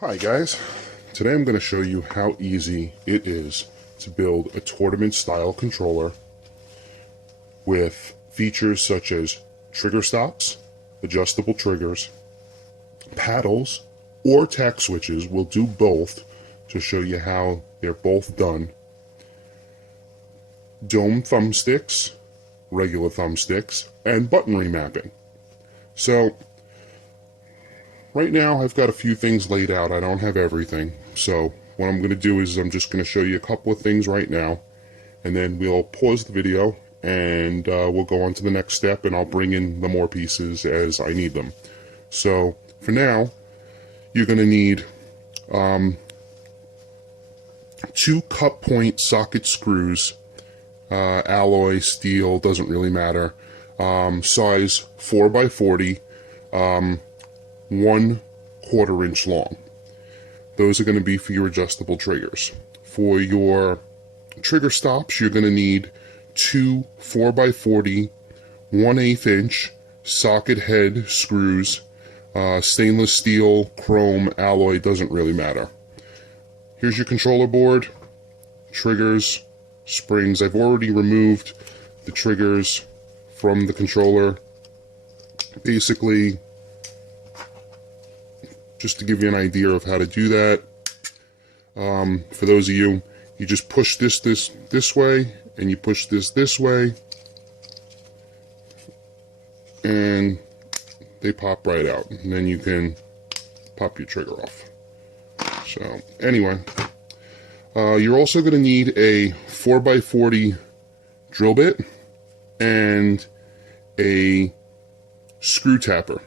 Hi guys, today I'm going to show you how easy it is to build a tournament style controller with features such as trigger stops, adjustable triggers, paddles, or tack switches. We'll do both to show you how they're both done. Dome thumbsticks, regular thumbsticks, and button remapping. So right now I've got a few things laid out. I don't have everything. So what I'm going to do is I'm just going to show you a couple of things right now, and then we'll pause the video and we'll go on to the next step, and I'll bring in the more pieces as I need them. So for now, you're going to need 2 cut point socket screws, alloy, steel, doesn't really matter, size 4x40, 1/4 inch long. Those are going to be for your adjustable triggers. For your trigger stops, you're going to need 2 4x40 1/8 inch socket head screws, stainless steel, chrome, alloy, doesn't really matter. Here's your controller board, triggers, springs. I've already removed the triggers from the controller. Basically, just to give you an idea of how to do that, for those of you, you just push this way, and you push this way, and they pop right out, and then you can pop your trigger off. So anyway, you're also going to need a 4x40 drill bit and a screw tapper.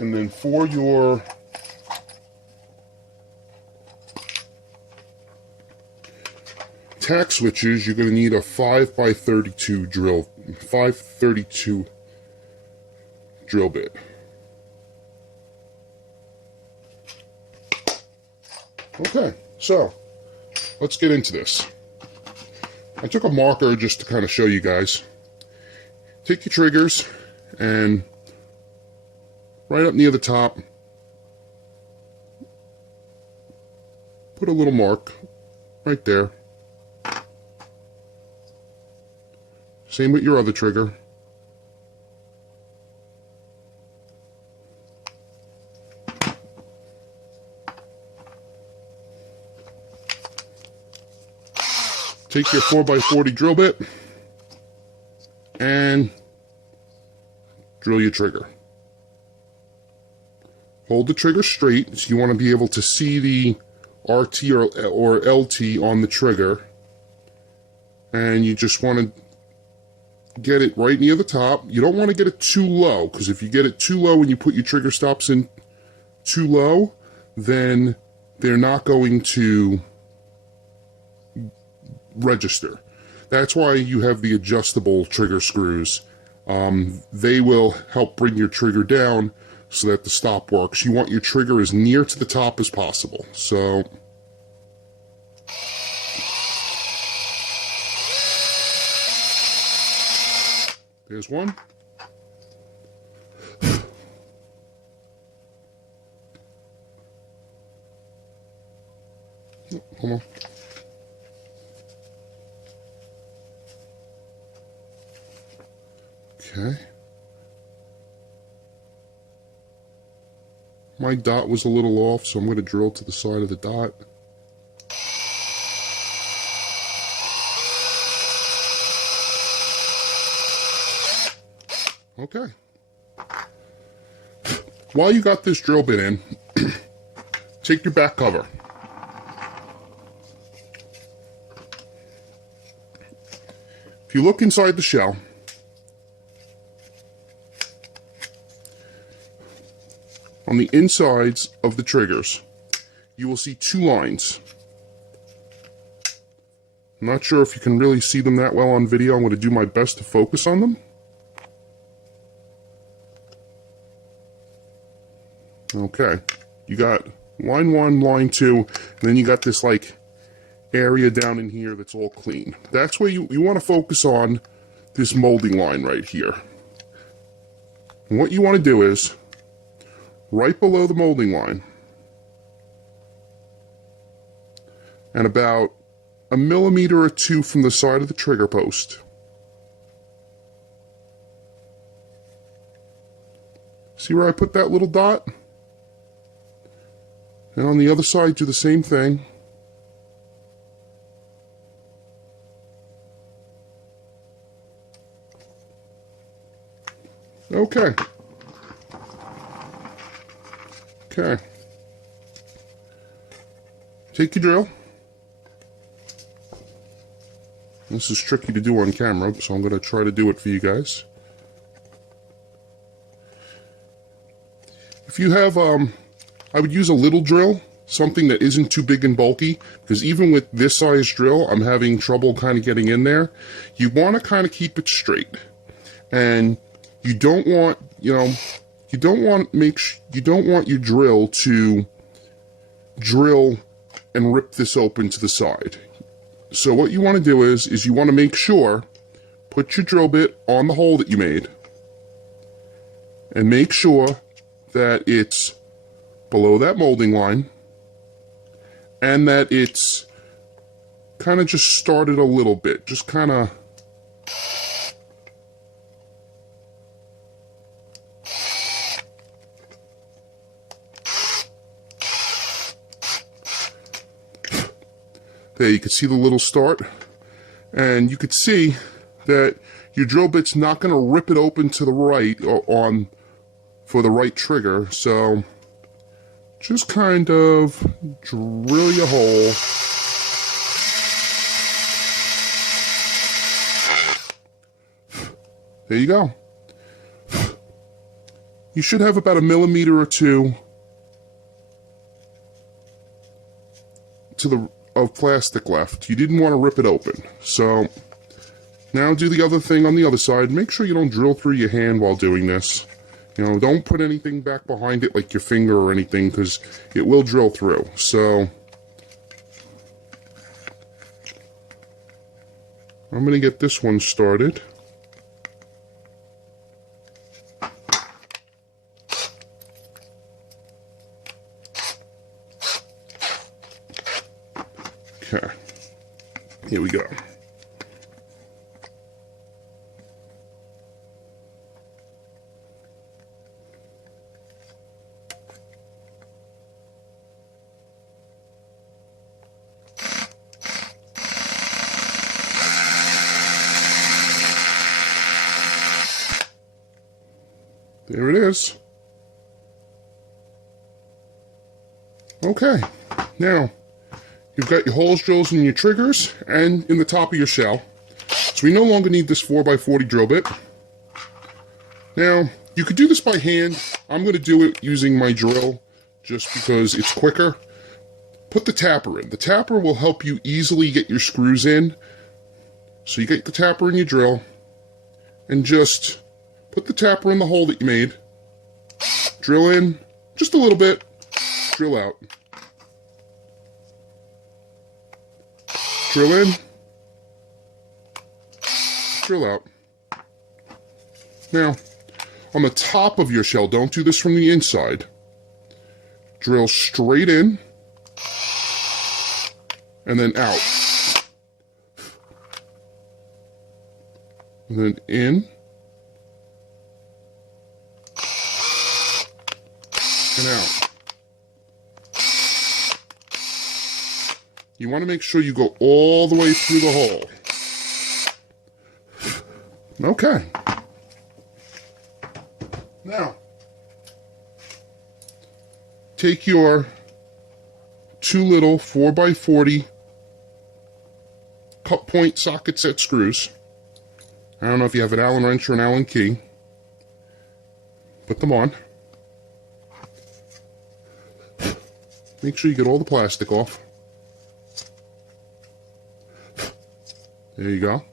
And then for your tack switches, you're going to need a 5x32 drill bit. Okay, so let's get into this. I took a marker just to kind of show you guys. Take your triggers and right up near the top, put a little mark right there. Same with your other trigger. Take your 4x40 drill bit and drill your trigger. Hold the trigger straight, so you want to be able to see the RT or LT on the trigger, and you just want to get it right near the top. You don't want to get it too low, because if you get it too low and you put your trigger stops in too low, then they're not going to register. That's why you have the adjustable trigger screws. They will help bring your trigger down so that the stop works. You want your trigger as near to the top as possible. So there's one. Oh, hold on. Okay. My dot was a little off, so I'm going to drill to the side of the dot. Okay. While you got this drill bit in, take your back cover. If you look inside the shell, on the insides of the triggers, you will see 2 lines. I'm not sure if you can really see them that well on video. I'm going to do my best to focus on them. Okay, you got line 1, line 2, and then you got this like area down in here that's all clean. That's where you want to focus on this molding line right here. And what you want to do is, right below the molding line, and about 1 millimeter or 2 from the side of the trigger post, see where I put that little dot? And on the other side, do the same thing. Okay. Okay. Take your drill. This is tricky to do on camera, so I'm going to try to do it for you guys. If you have, I would use a little drill, something that isn't too big and bulky, because even with this size drill, I'm having trouble kind of getting in there. You want to kind of keep it straight. And you don't want, you don't want your drill to drill and rip this open to the side. So what you want to do is you want to make sure, put your drill bit on the hole that you made, and make sure that it's below that molding line, and that it's kind of just started a little bit, just kind of there. You can see the little start, and you could see that your drill bit's not going to rip it open to the right or for the right trigger, so just kind of drill your hole. There you go. You should have about 1 millimeter or 2 of plastic left. You didn't want to rip it open. So now do the other thing on the other side. Make sure you don't drill through your hand while doing this. Don't put anything back behind it like your finger or anything, because it will drill through. So I'm going to get this one started. Okay, here we go. There it is. Okay, now you've got your holes drilled in your triggers and in the top of your shell. So we no longer need this 4x40 drill bit. Now, you could do this by hand. I'm going to do it using my drill just because it's quicker. Put the tapper in. The tapper will help you easily get your screws in. So you get the tapper in your drill and just put the tapper in the hole that you made. Drill in just a little bit. Drill out. Drill in. Drill out. Now, on the top of your shell, don't do this from the inside. Drill straight in and then out. And then in and out. You want to make sure you go all the way through the hole. Okay. Now, take your 2 little 4x40 cut point socket set screws. I don't know if you have an Allen wrench or an Allen key. Put them on. Make sure you get all the plastic off. There you go.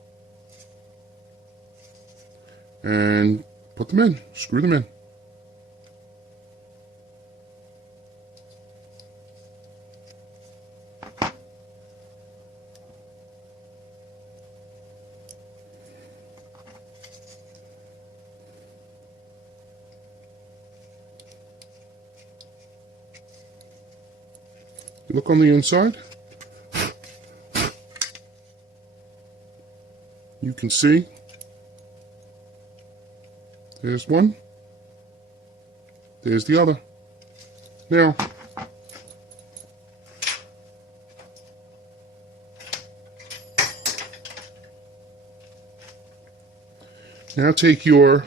And put them in. Screw them in. look on the inside. You can see there's one, there's the other. Now take your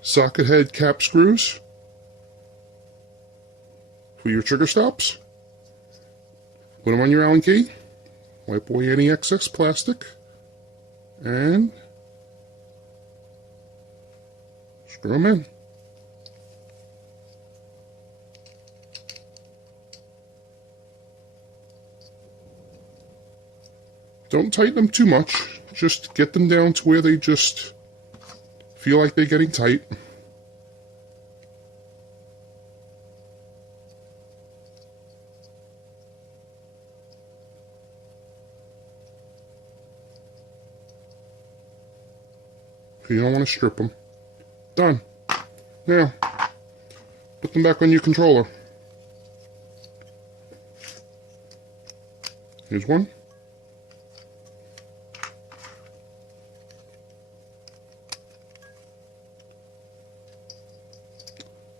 socket head cap screws for your trigger stops, put them on your Allen key, wipe away any excess plastic, and screw them in. Don't tighten them too much, just get them down to where they just feel like they're getting tight. You don't want to strip them. Done. Now, put them back on your controller. Here's one.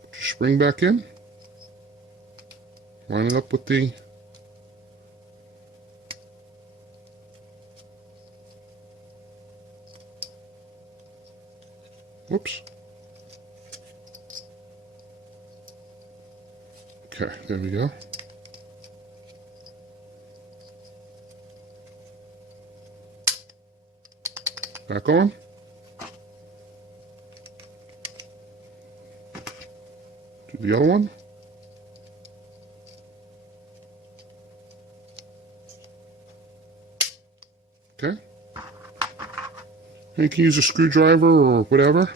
Put your spring back in. Line it up with the whoops. Okay, there we go. Back on. Do the other one. Okay. And you can use a screwdriver or whatever.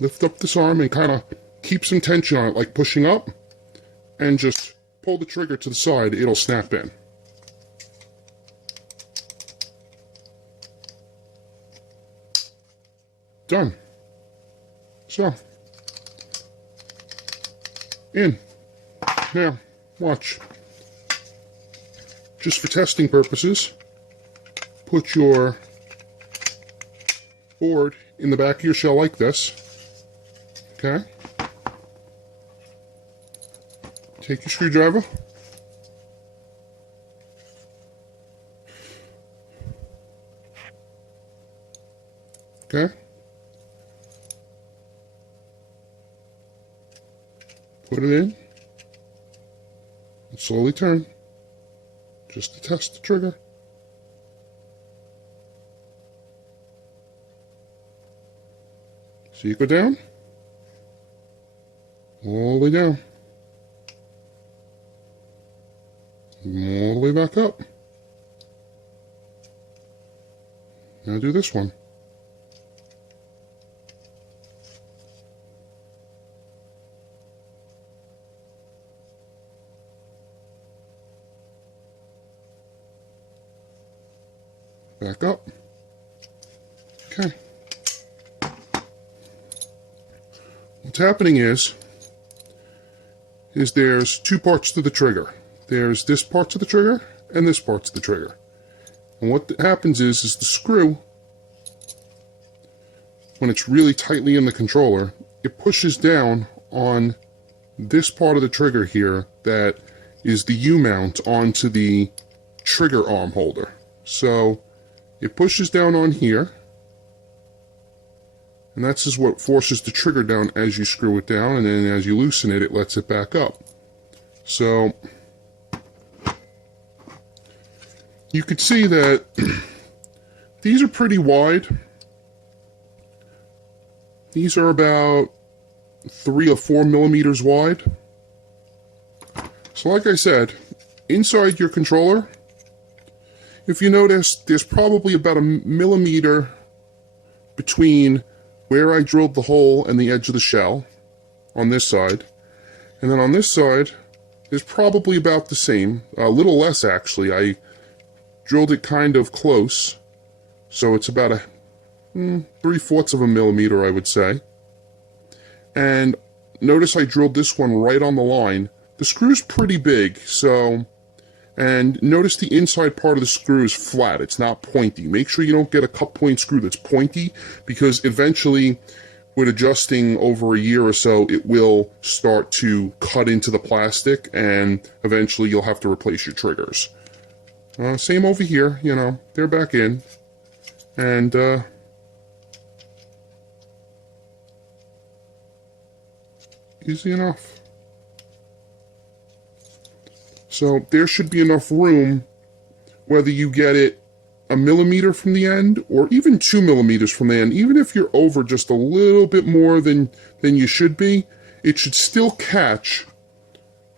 Lift up this arm and kind of keep some tension on it, like pushing up, and just pull the trigger to the side, it'll snap in. Done. So, in. Now, watch. Just for testing purposes, put your board in the back of your shell like this. Okay. Take your screwdriver. Okay. Put it in. And slowly turn. Just to test the trigger. See it go down? All the way down. All the way back up. Now do this one. Back up. Okay. What's happening is there's two parts to the trigger. There's this part to the trigger and this part to the trigger. And what happens is the screw, when it's really tightly in the controller, it pushes down on this part of the trigger here that is the U-mount onto the trigger arm holder. So it pushes down on here, and that's just what forces the trigger down as you screw it down, and then as you loosen it, it lets it back up. So you could see that these are pretty wide. These are about 3 or 4 millimeters wide. So like I said, inside your controller, if you notice, there's probably about a millimeter between where I drilled the hole and the edge of the shell on this side. And then on this side, there's probably about the same, a little less actually. I drilled it kind of close, so it's about a 3/4 of a millimeter, I would say. And notice I drilled this one right on the line the screw's pretty big, so, and notice the inside part of the screw is flat, it's not pointy. Make sure you don't get a cut point screw that's pointy, because eventually, with adjusting over a year or so, it will start to cut into the plastic, and eventually you'll have to replace your triggers. Same over here, you know, they're back in, and easy enough. So there should be enough room, whether you get it a millimeter from the end or even 2 millimeters from the end. Even if you're over just a little bit more than you should be, it should still catch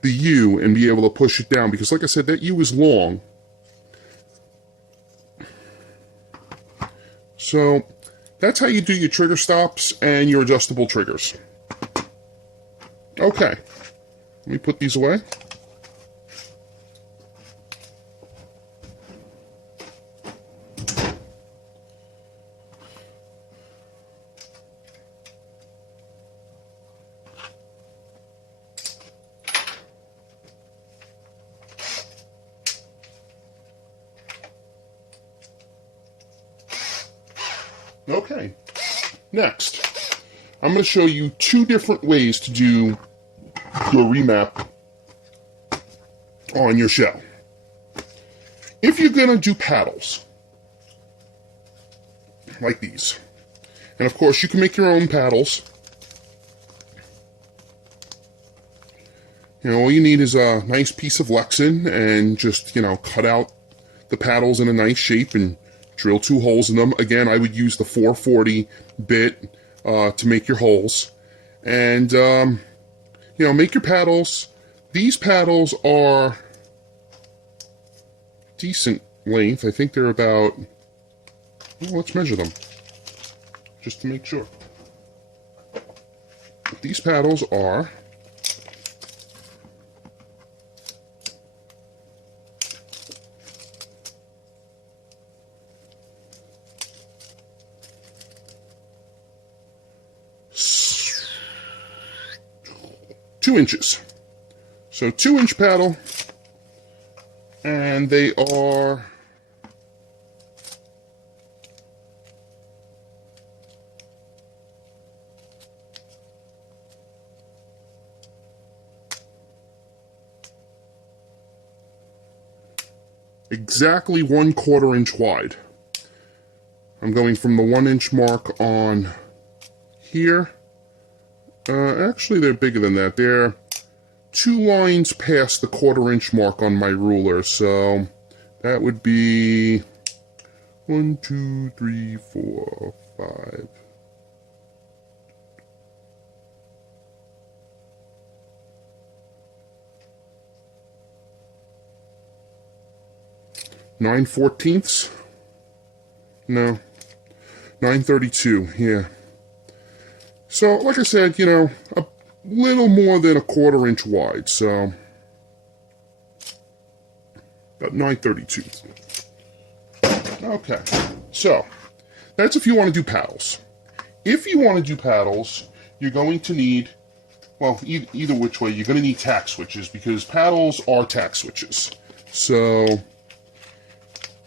the U and be able to push it down, because like I said, that U is long. So that's how you do your trigger stops and your adjustable triggers. Okay, let me put these away. Okay, next, I'm going to show you 2 different ways to do your remap on your shell. If you're going to do paddles, like these, and of course you can make your own paddles. You know, all you need is a nice piece of Lexan and just, you know, cut out the paddles in a nice shape and drill 2 holes in them. Again, I would use the 440 bit to make your holes. And, you know, make your paddles. These paddles are decent length. I think they're about, well, let's measure them, just to make sure. These paddles are 2 inches. So 2-inch paddle, and they are exactly 1/4 inch wide. I'm going from the 1-inch mark on here. Actually, they're bigger than that. They're 2 lines past the 1/4 inch mark on my ruler, so that would be 1, 2, 3, 4, 5. Nine 14ths? No. 9/32, yeah. So, like I said, you know, a little more than 1/4 inch wide, so about 9/32. Okay, so that's if you want to do paddles. If you want to do paddles, you're going to need, well, either which way, you're going to need tack switches, because paddles are tack switches. So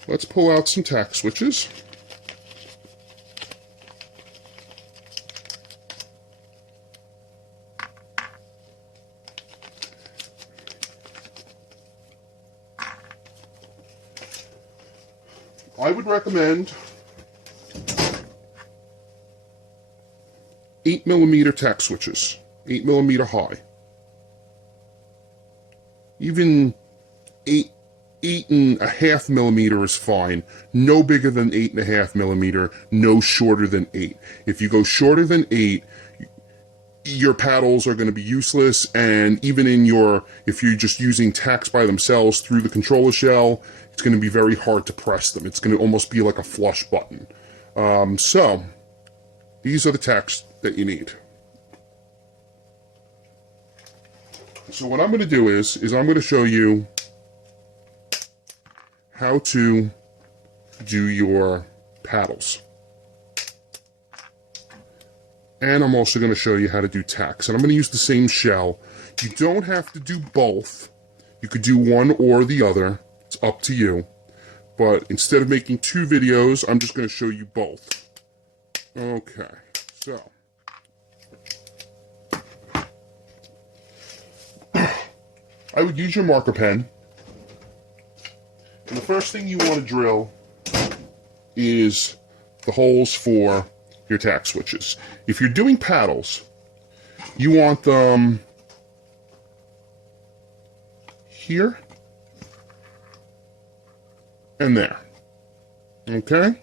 let's pull out some tack switches. I would recommend 8mm tack switches, 8mm high. Even 8.5mm is fine. No bigger than 8.5mm, no shorter than 8. If you go shorter than 8, your paddles are going to be useless, and even in your, if you're just using tacks by themselves through the controller shell, it's going to be very hard to press them. It's going to almost be like a flush button. So, these are the tacks that you need. So what I'm going to do is I'm going to show you how to do your paddles. And I'm also going to show you how to do tacks. And I'm going to use the same shell. You don't have to do both. You could do one or the other. It's up to you. But instead of making 2 videos, I'm just going to show you both. Okay, so. I would use your marker pen. And the first thing you want to drill is the holes for your tack switches. If you're doing paddles, you want them here and there. Okay?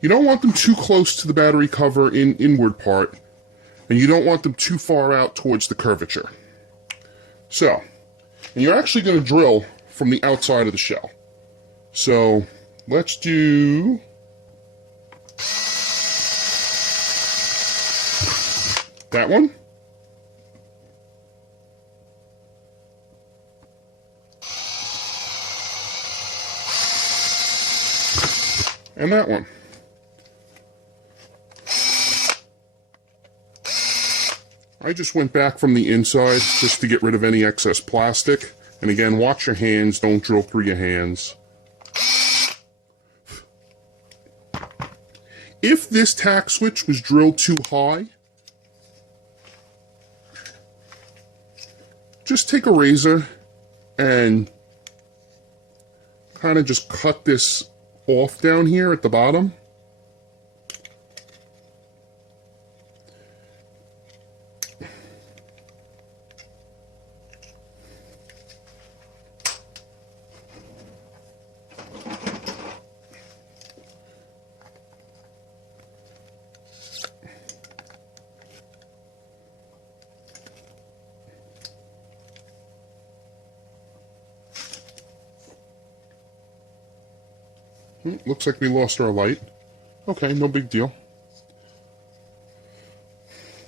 You don't want them too close to the battery cover inward part, and you don't want them too far out towards the curvature. So, and you're actually going to drill from the outside of the shell. So, let's do that one. And that one. I just went back from the inside just to get rid of any excess plastic. And again, watch your hands, don't drill through your hands. If this tack switch was drilled too high, just take a razor and kind of just cut this off down here at the bottom. Looks like we lost our light. Okay, no big deal.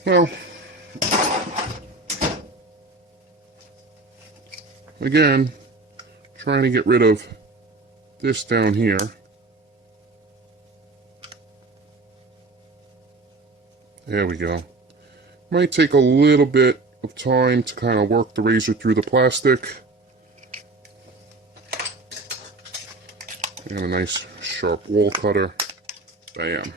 Well, again, trying to get rid of this down here. There we go. Might take a little bit of time to kind of work the razor through the plastic. And a nice sharp wall cutter. Bam.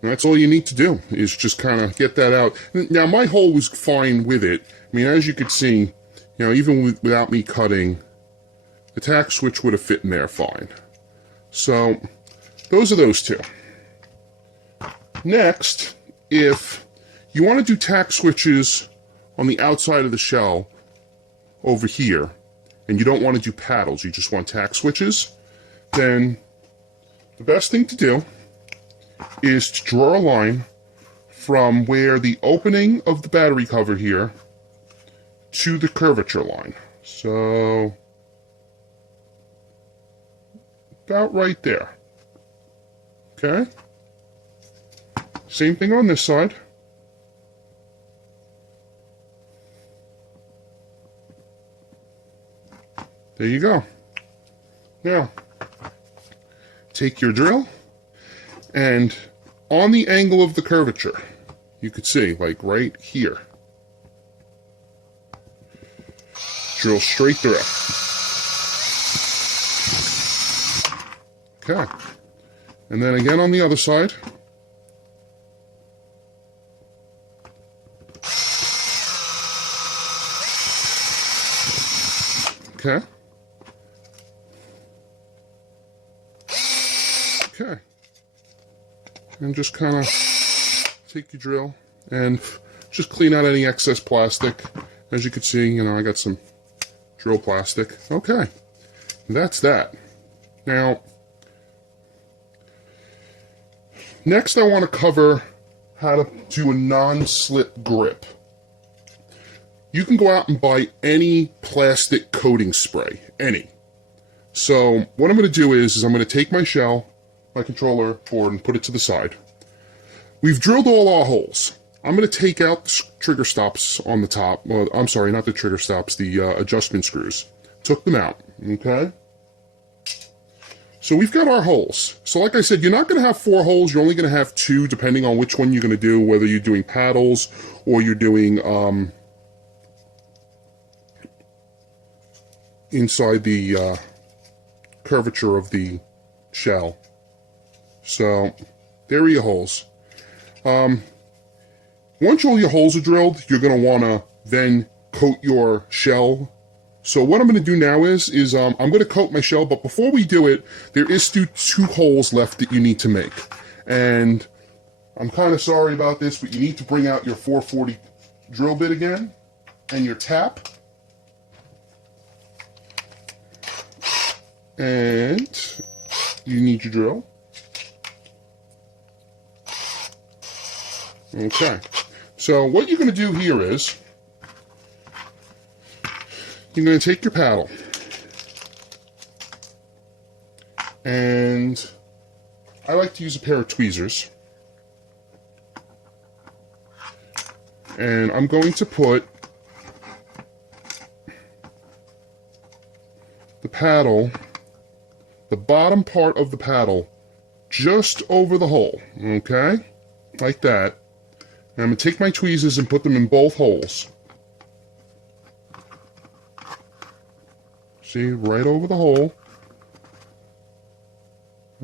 And that's all you need to do, is just kind of get that out. Now, my hole was fine with it. I mean, as you could see, you know, even without me cutting, the tack switch would have fit in there fine. So, those are those two. Next, if you want to do tack switches on the outside of the shell, over here, and you don't want to do paddles, you just want tack switches, then the best thing to do is to draw a line from where the opening of the battery cover here to the curvature line. So, about right there. Okay? Same thing on this side. There you go. Now, take your drill, and on the angle of the curvature, you could see, like right here, drill straight through. Okay. And then again on the other side. Okay. Okay. And just kind of take your drill and just clean out any excess plastic. As you can see, you know, I got some drill plastic. Okay. That's that. Now, next I want to cover how to do a non-slip grip. You can go out and buy any plastic coating spray, any. So what I'm going to do is I'm going to take my shell, my controller board, and put it to the side. We've drilled all our holes. I'm going to take out the trigger stops on the top. Well, I'm sorry, not the trigger stops, the adjustment screws. Took them out, okay? So we've got our holes. So like I said, you're not going to have 4 holes. You're only going to have 2, depending on which one you're going to do, whether you're doing paddles or you're doing inside the curvature of the shell. So there are your holes. Once all your holes are drilled, you're going to want to then coat your shell. So what I'm going to do now is I'm going to coat my shell, but before we do it, there is still 2 holes left that you need to make. And I'm kind of sorry about this, but you need to bring out your 440 drill bit again and your tap. And you need your drill. Okay. So what you're going to do here is you're going to take your paddle and I like to use a pair of tweezers, and I'm going to put the paddle, the bottom part of the paddle, just over the hole, okay? Like that. And I'm going to take my tweezers and put them in both holes. See, right over the hole.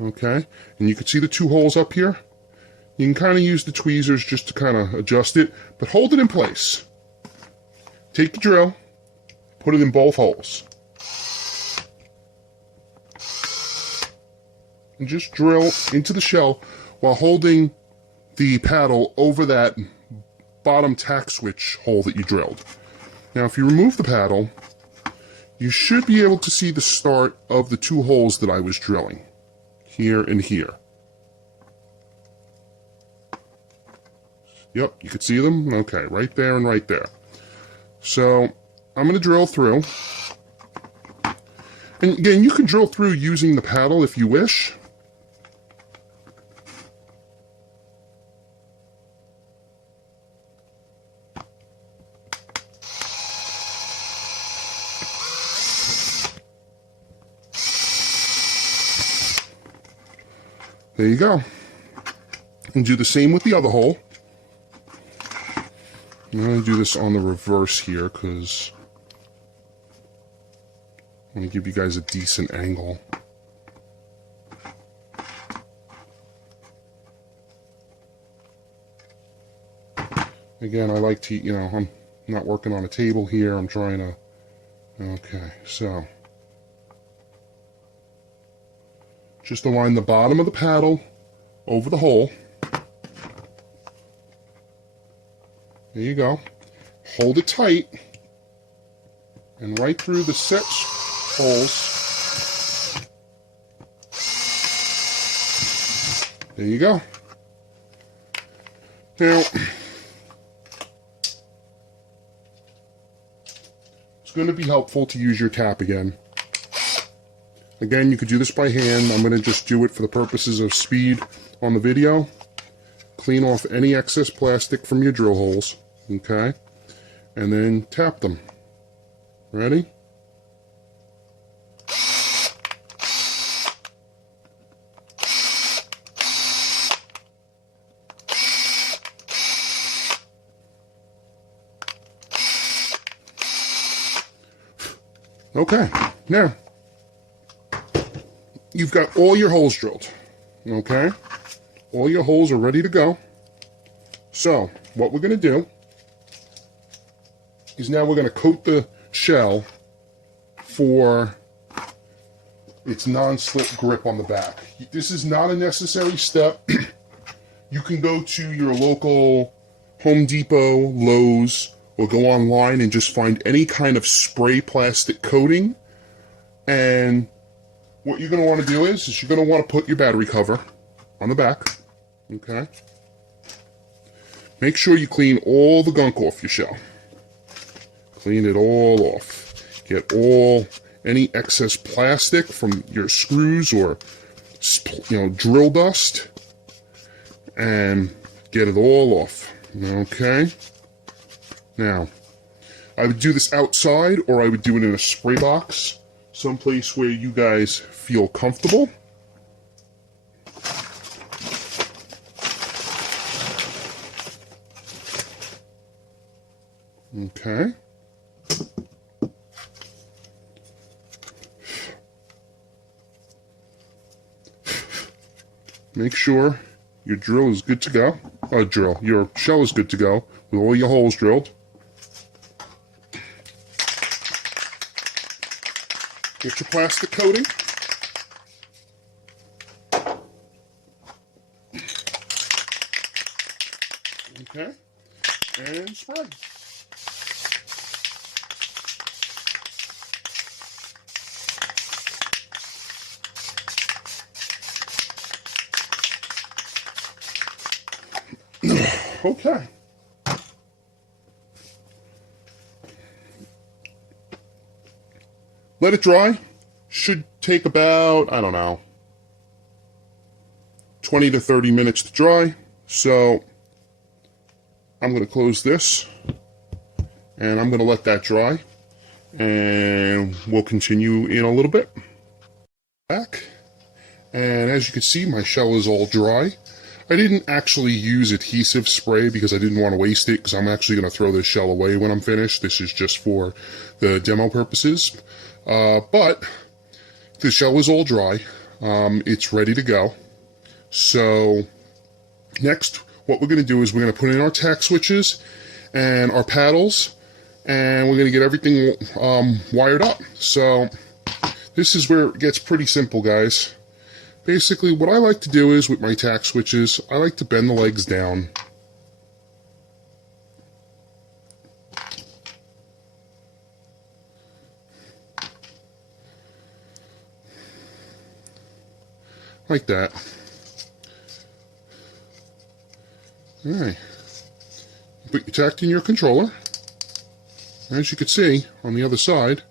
Okay, and you can see the 2 holes up here. You can kind of use the tweezers just to kind of adjust it, but hold it in place. Take the drill, put it in both holes. And just drill into the shell while holding the paddle over that bottom tack switch hole that you drilled. Now, if you remove the paddle, you should be able to see the start of the 2 holes that I was drilling, here and here. Yep, you could see them? Okay, right there and right there. So, I'm going to drill through. And again, you can drill through using the paddle if you wish. There you go. And do the same with the other hole. I'm going to do this on the reverse here because I want to give you guys a decent angle. Again, I like to, I'm not working on a table here. I'm trying to, okay, so just align the bottom of the paddle over the hole. There you go. Hold it tight. And right through the 6 holes. There you go. Now, it's going to be helpful to use your tap again. Again, you could do this by hand. I'm going to just do it for the purposes of speed on the video. Clean off any excess plastic from your drill holes, okay? And then tap them. Ready? Okay, now you've got all your holes drilled, okay? All your holes are ready to go. So, what we're going to do is now we're going to coat the shell for its non-slip grip on the back. This is not a necessary step. You can go to your local Home Depot, Lowe's, or go online and just find any kind of spray plastic coating. And what you're going to want to do is you're going to want to put your battery cover on the back, okay? Make sure you clean all the gunk off your shell. Clean it all off. Get any excess plastic from your screws or, drill dust, and get it all off, okay? Now, I would do this outside, or I would do it in a spray box, someplace where you guys feel comfortable. Okay. Make sure your drill is good to go. Your shell is good to go with all your holes drilled. Get your plastic coating. Okay. And spread. Okay. Let it dry. Should take about, I don't know, 20 to 30 minutes to dry. So I'm going to close this and I'm going to let that dry, and we'll continue in a little bit. Back, and as you can see, my shell is all dry. I didn't actually use adhesive spray because I didn't want to waste it, because I'm actually going to throw this shell away when I'm finished. This is just for the demo purposes. But the shell is all dry. It's ready to go. So next, what we're going to do is we're going to put in our tack switches and our paddles, and we're going to get everything wired up. So this is where it gets pretty simple, guys. Basically, what I like to do is, with my tack switches, I like to bend the legs down. Like that. Alright. Put your tack in your controller. As you can see, on the other side.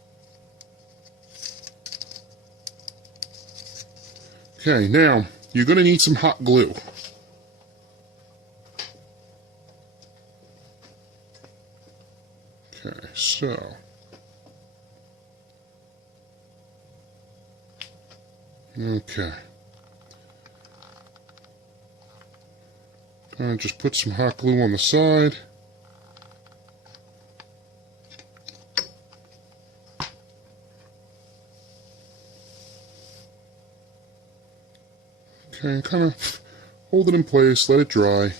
Okay, now, you're going to need some hot glue. Okay, so. Okay. Just put some hot glue on the side. Okay, kind of hold it in place, let it dry.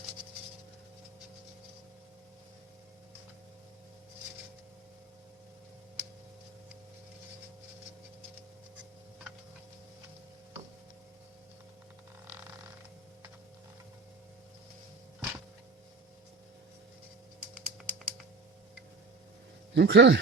Okay.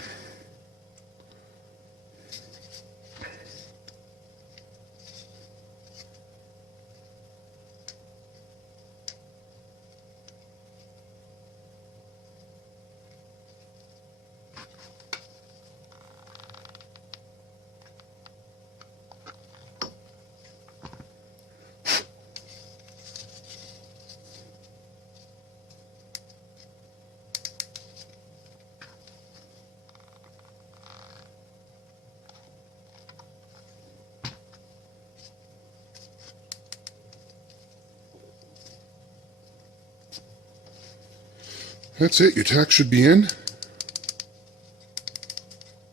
That's it, your tack should be in.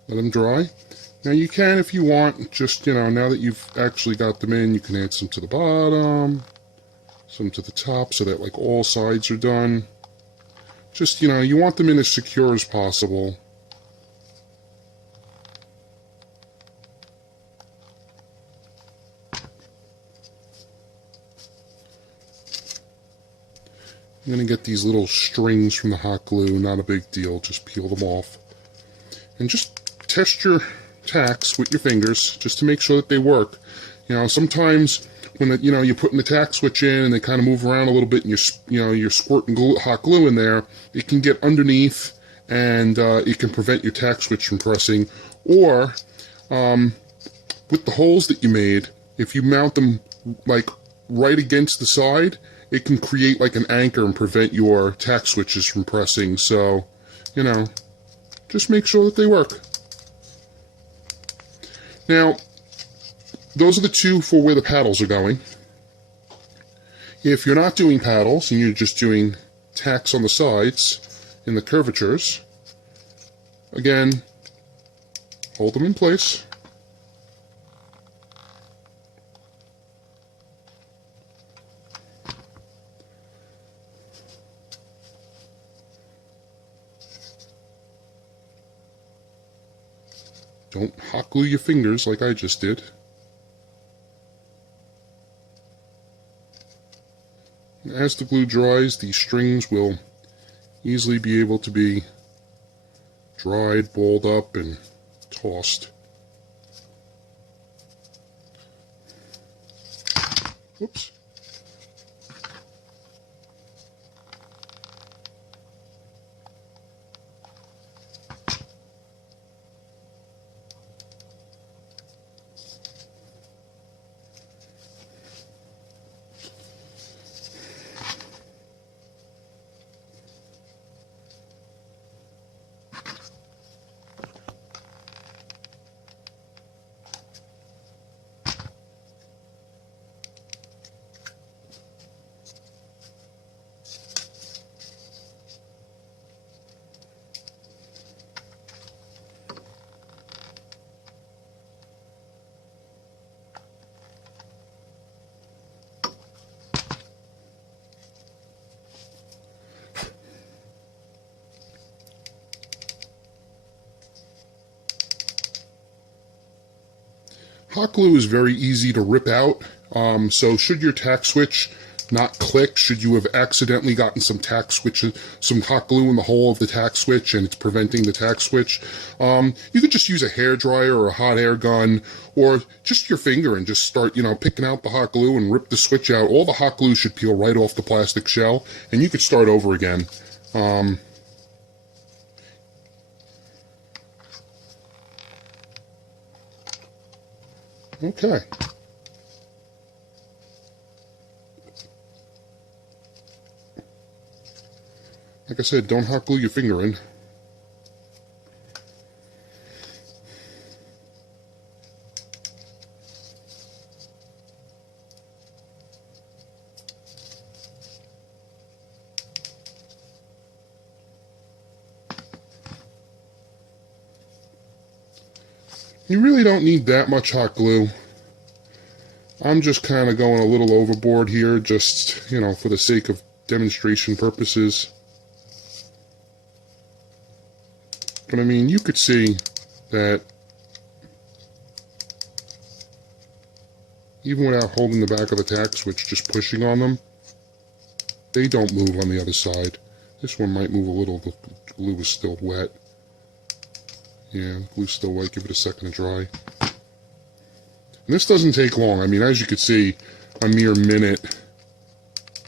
Let them dry. Now you can, if you want, just, now that you've actually got them in, you can add some to the bottom, some to the top, so that like all sides are done. Just, you want them in as secure as possible. I'm going to get these little strings from the hot glue, not a big deal, just peel them off. And just test your tacks with your fingers, just to make sure that they work. Sometimes when you're putting the tack switch in and they kind of move around a little bit, and you're squirting hot glue in there, it can get underneath and it can prevent your tack switch from pressing. Or with the holes that you made, if you mount them like right against the side, it can create like an anchor and prevent your tack switches from pressing. So, just make sure that they work. Now, those are the two for where the paddles are going. If you're not doing paddles and you're just doing tacks on the sides in the curvatures, again, hold them in place. Don't hot glue your fingers like I just did. As the glue dries, the strings will easily be able to be dried, balled up, and tossed. Whoops. Hot glue is very easy to rip out, so should your tack switch not click, should you have accidentally gotten some hot glue in the hole of the tack switch and it's preventing the tack switch, you could just use a hair dryer or a hot air gun or just your finger and just start, picking out the hot glue and rip the switch out. All the hot glue should peel right off the plastic shell and you could start over again. Okay. Like I said, don't hot glue your finger in. You really don't need that much hot glue. I'm just kind of going a little overboard here, just, for the sake of demonstration purposes. But I mean, you could see that even without holding the back of the tack switch, just pushing on them, they don't move on the other side. This one might move a little, the glue is still wet. Yeah, glue's still wet, give it a second to dry. And this doesn't take long. I mean, as you can see, a mere minute.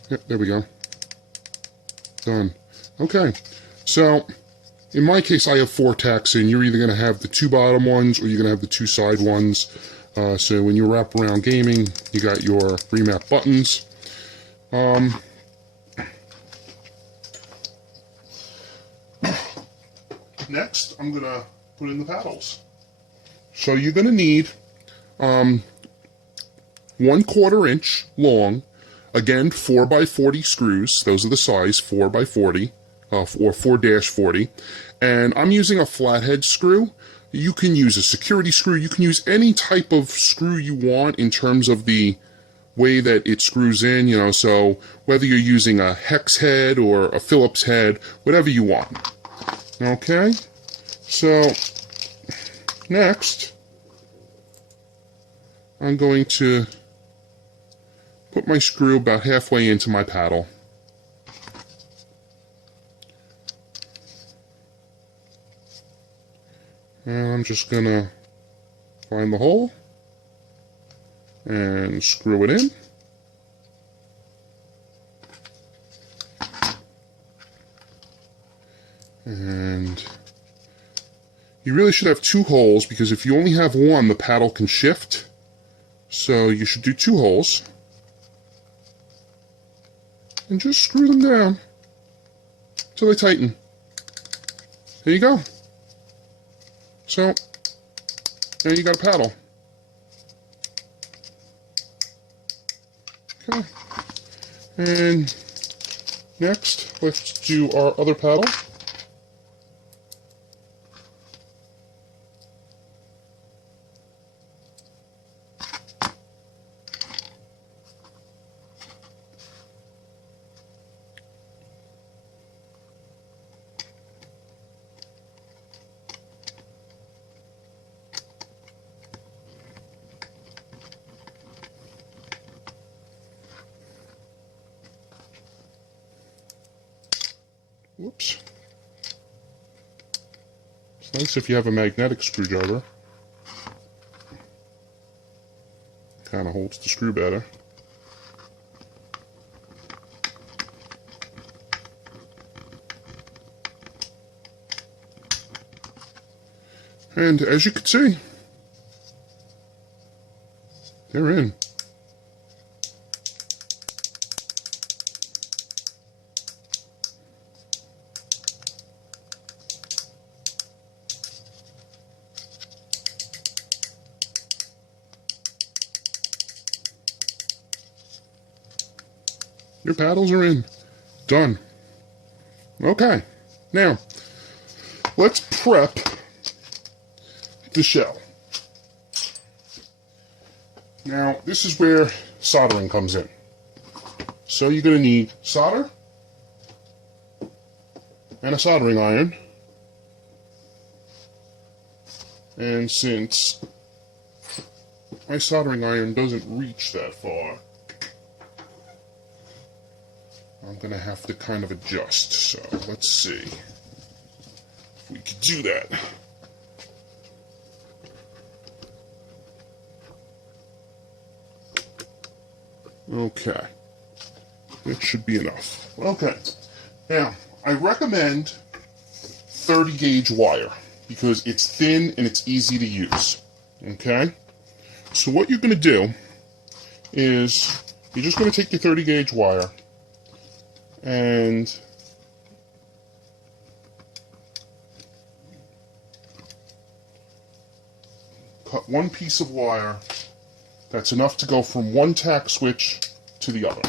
Yep, there we go. Done. Okay, so in my case, I have 4 tacks in. You're either going to have the 2 bottom ones or you're going to have the 2 side ones. So when you wrap around gaming, you got your remap buttons. Next, I'm going to put in the paddles. So you're going to need 1/4 inch long, again 4x40 screws. Those are the size, 4x40 or 4-40, and I'm using a flathead screw. You can use a security screw. You can use any type of screw you want in terms of the way that it screws in. So whether you're using a hex head or a Phillips head, whatever you want. Okay, so next I'm going to put my screw about halfway into my paddle. And I'm just going to find the hole and screw it in. And you really should have 2 holes, because if you only have one, the paddle can shift. So you should do 2 holes. And just screw them down till they tighten. There you go. So, now you got a paddle. Okay. And next, let's do our other paddle. Whoops. It's nice if you have a magnetic screwdriver. Kind of holds the screw better. And as you can see, they're in. Your paddles are in. Done. Okay. Now, let's prep the shell. Now, this is where soldering comes in. So you're going to need solder and a soldering iron. And since my soldering iron doesn't reach that far, I'm going to have to kind of adjust. So let's see if we can do that. Okay, it should be enough. Okay, now I recommend 30 gauge wire because it's thin and it's easy to use. Okay, so what you're going to do is you're just going to take your 30 gauge wire and cut one piece of wire that's enough to go from one tack switch to the other.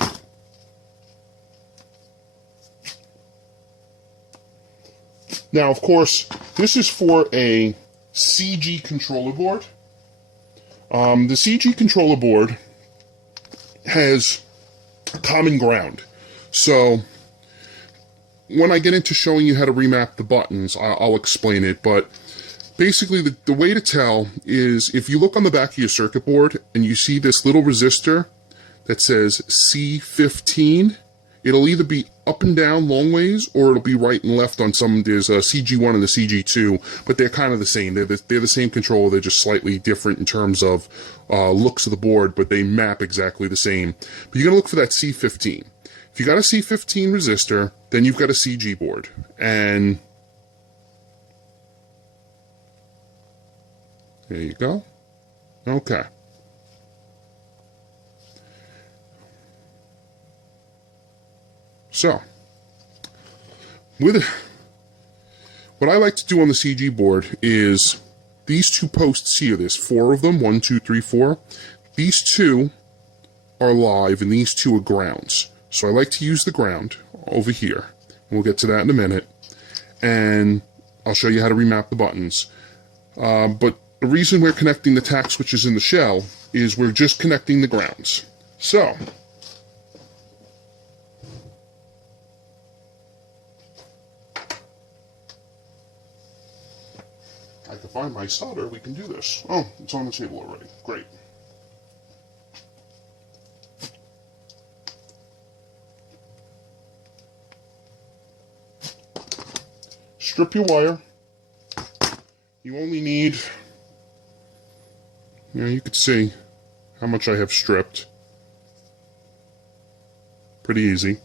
Now, of course, this is for a CG controller board. The CG controller board has common ground. So, when I get into showing you how to remap the buttons, I'll explain it, but basically, the way to tell is if you look on the back of your circuit board and you see this little resistor that says C15, it'll either be up and down long ways or it'll be right and left on some. There's a CG1 and a CG2, but they're kind of the same. They're the same controller. They're just slightly different in terms of looks of the board, but they map exactly the same. But you're going to look for that C15. If you got a C15 resistor, then you've got a CG board. And there you go. Okay. So, what I like to do on the CG board is these two posts here, there's 4 of them, 1, 2, 3, 4. These 2 are live and these 2 are grounds. So I like to use the ground over here. And we'll get to that in a minute. And I'll show you how to remap the buttons. But the reason we're connecting the tack switches in the shell is we're just connecting the grounds. So, I can find my solder, we can do this. Oh, it's on the table already. Great. Strip your wire. You only need, you can see how much I have stripped. Pretty easy.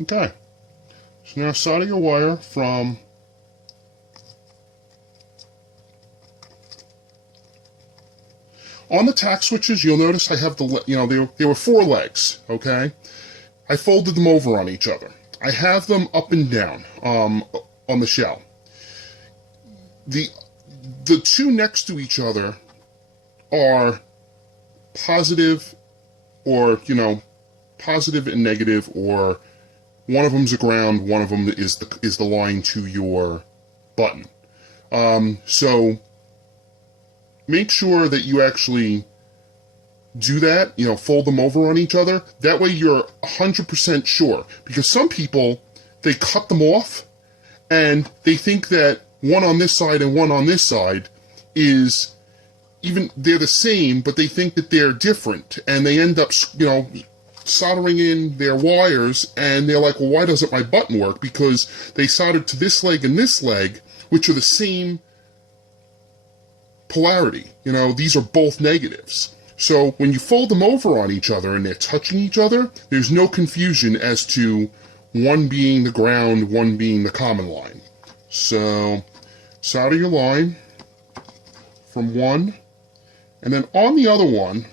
Okay, so now solder your wire from on the tack switches. You'll notice I have there were 4 legs. Okay, I folded them over on each other. I have them up and down on the shell. The two next to each other are positive, or positive and negative, or one of them's a ground, one of them is the line to your button. So make sure that you actually do that, fold them over on each other. That way you're 100% sure. Because some people, they cut them off, and they think that one on this side and one on this side is they're the same, but they think that they're different, and they end up, soldering in their wires, and they're like, well, why doesn't my button work? Because they soldered to this leg and this leg, which are the same polarity. These are both negatives. So when you fold them over on each other and they're touching each other, there's no confusion as to one being the ground, one being the common line. So solder your line from one, and then on the other one,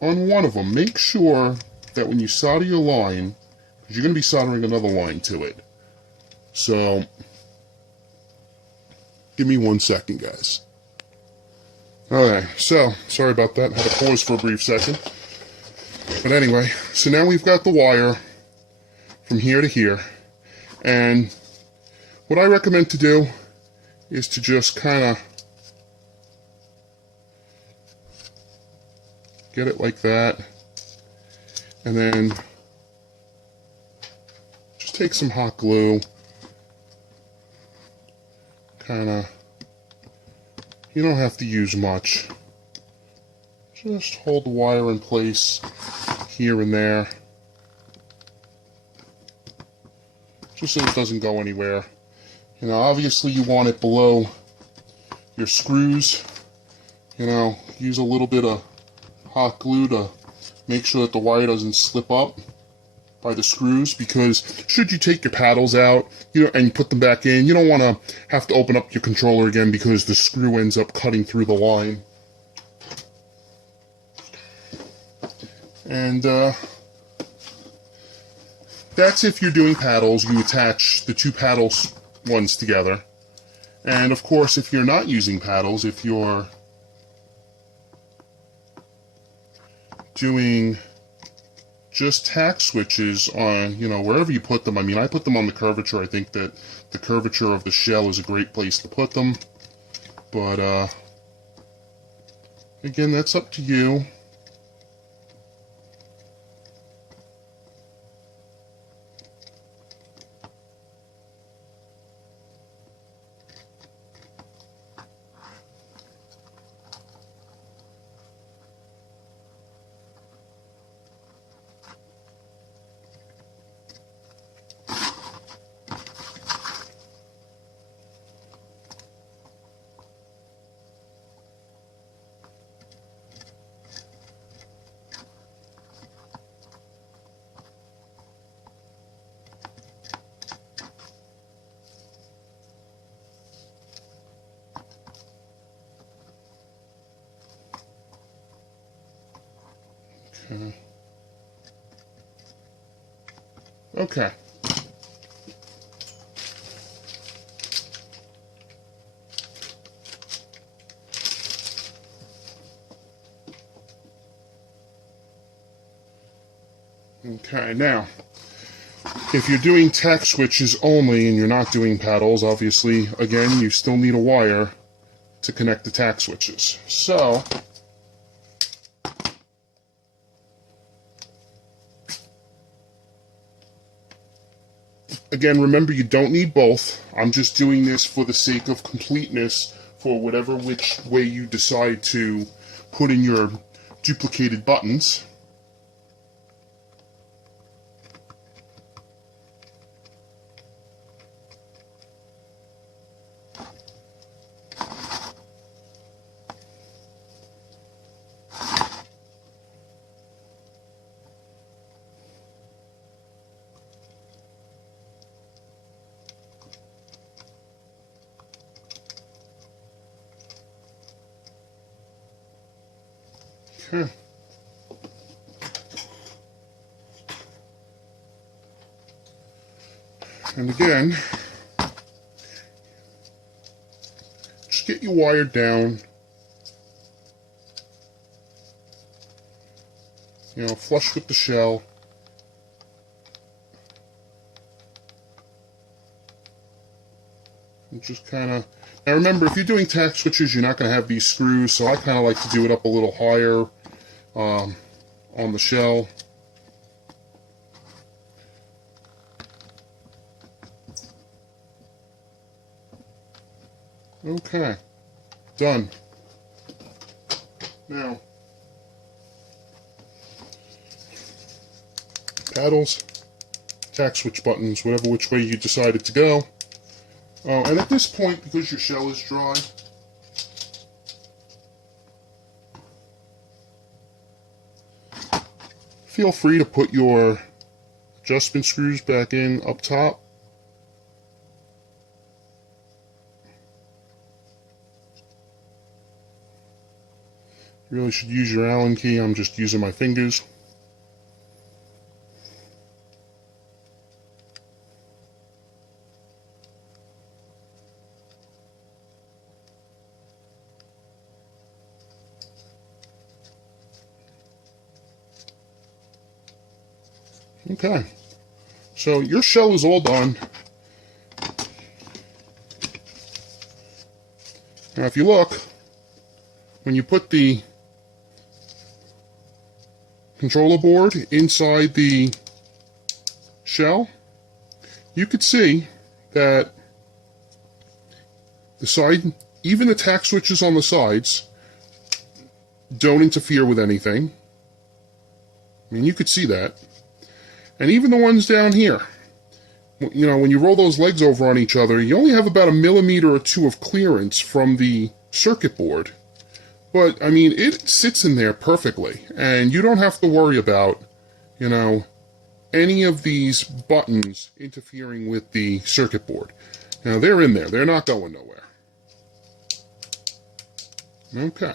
on one of them, make sure that when you solder your line, because you're going to be soldering another line to it. So give me 1 second, guys. Okay, so sorry about that. I had to pause for a brief second. But anyway, so now we've got the wire from here to here, and what I recommend to do is to just kind of get it like that, and then just take some hot glue, kind of, you don't have to use much, just hold the wire in place here and there, just so it doesn't go anywhere. Obviously you want it below your screws. Use a little bit of hot glue to make sure that the wire doesn't slip up by the screws, because should you take your paddles out and put them back in, you don't want to have to open up your controller again because the screw ends up cutting through the line. And that's if you're doing paddles. You attach the two paddles ones together. And of course, if you're not using paddles, if you're doing just tack switches on, wherever you put them. I mean, I put them on the curvature. I think that the curvature of the shell is a great place to put them. But, again, that's up to you. Okay. Okay, now, if you're doing tack switches only and you're not doing paddles, obviously, again, you still need a wire to connect the tack switches. So, again, remember, you don't need both. I'm just doing this for the sake of completeness for whatever which way you decide to put in your duplicated buttons. Okay. And again, just get you wired down, you know, flush with the shell. And just kind of, now remember, if you're doing tack switches, you're not going to have these screws, so I kind of like to do it up a little higher on the shell. Okay, done. Now, paddles, tack switch buttons, whatever which way you decided to go. Oh, and at this point, because your shell is dry, feel free to put your adjustment screws back in up top. You really should use your Allen key. I'm just using my fingers. Okay, so your shell is all done. Now if you look, when you put the controller board inside the shell, you could see that the side, even the tack switches on the sides, don't interfere with anything. I mean, you could see that. And even the ones down here, you know, when you roll those legs over on each other, you only have about 1 millimeter or 2 of clearance from the circuit board. But, I mean, it sits in there perfectly, and you don't have to worry about, you know, any of these buttons interfering with the circuit board. Now, they're in there. They're not going nowhere. Okay.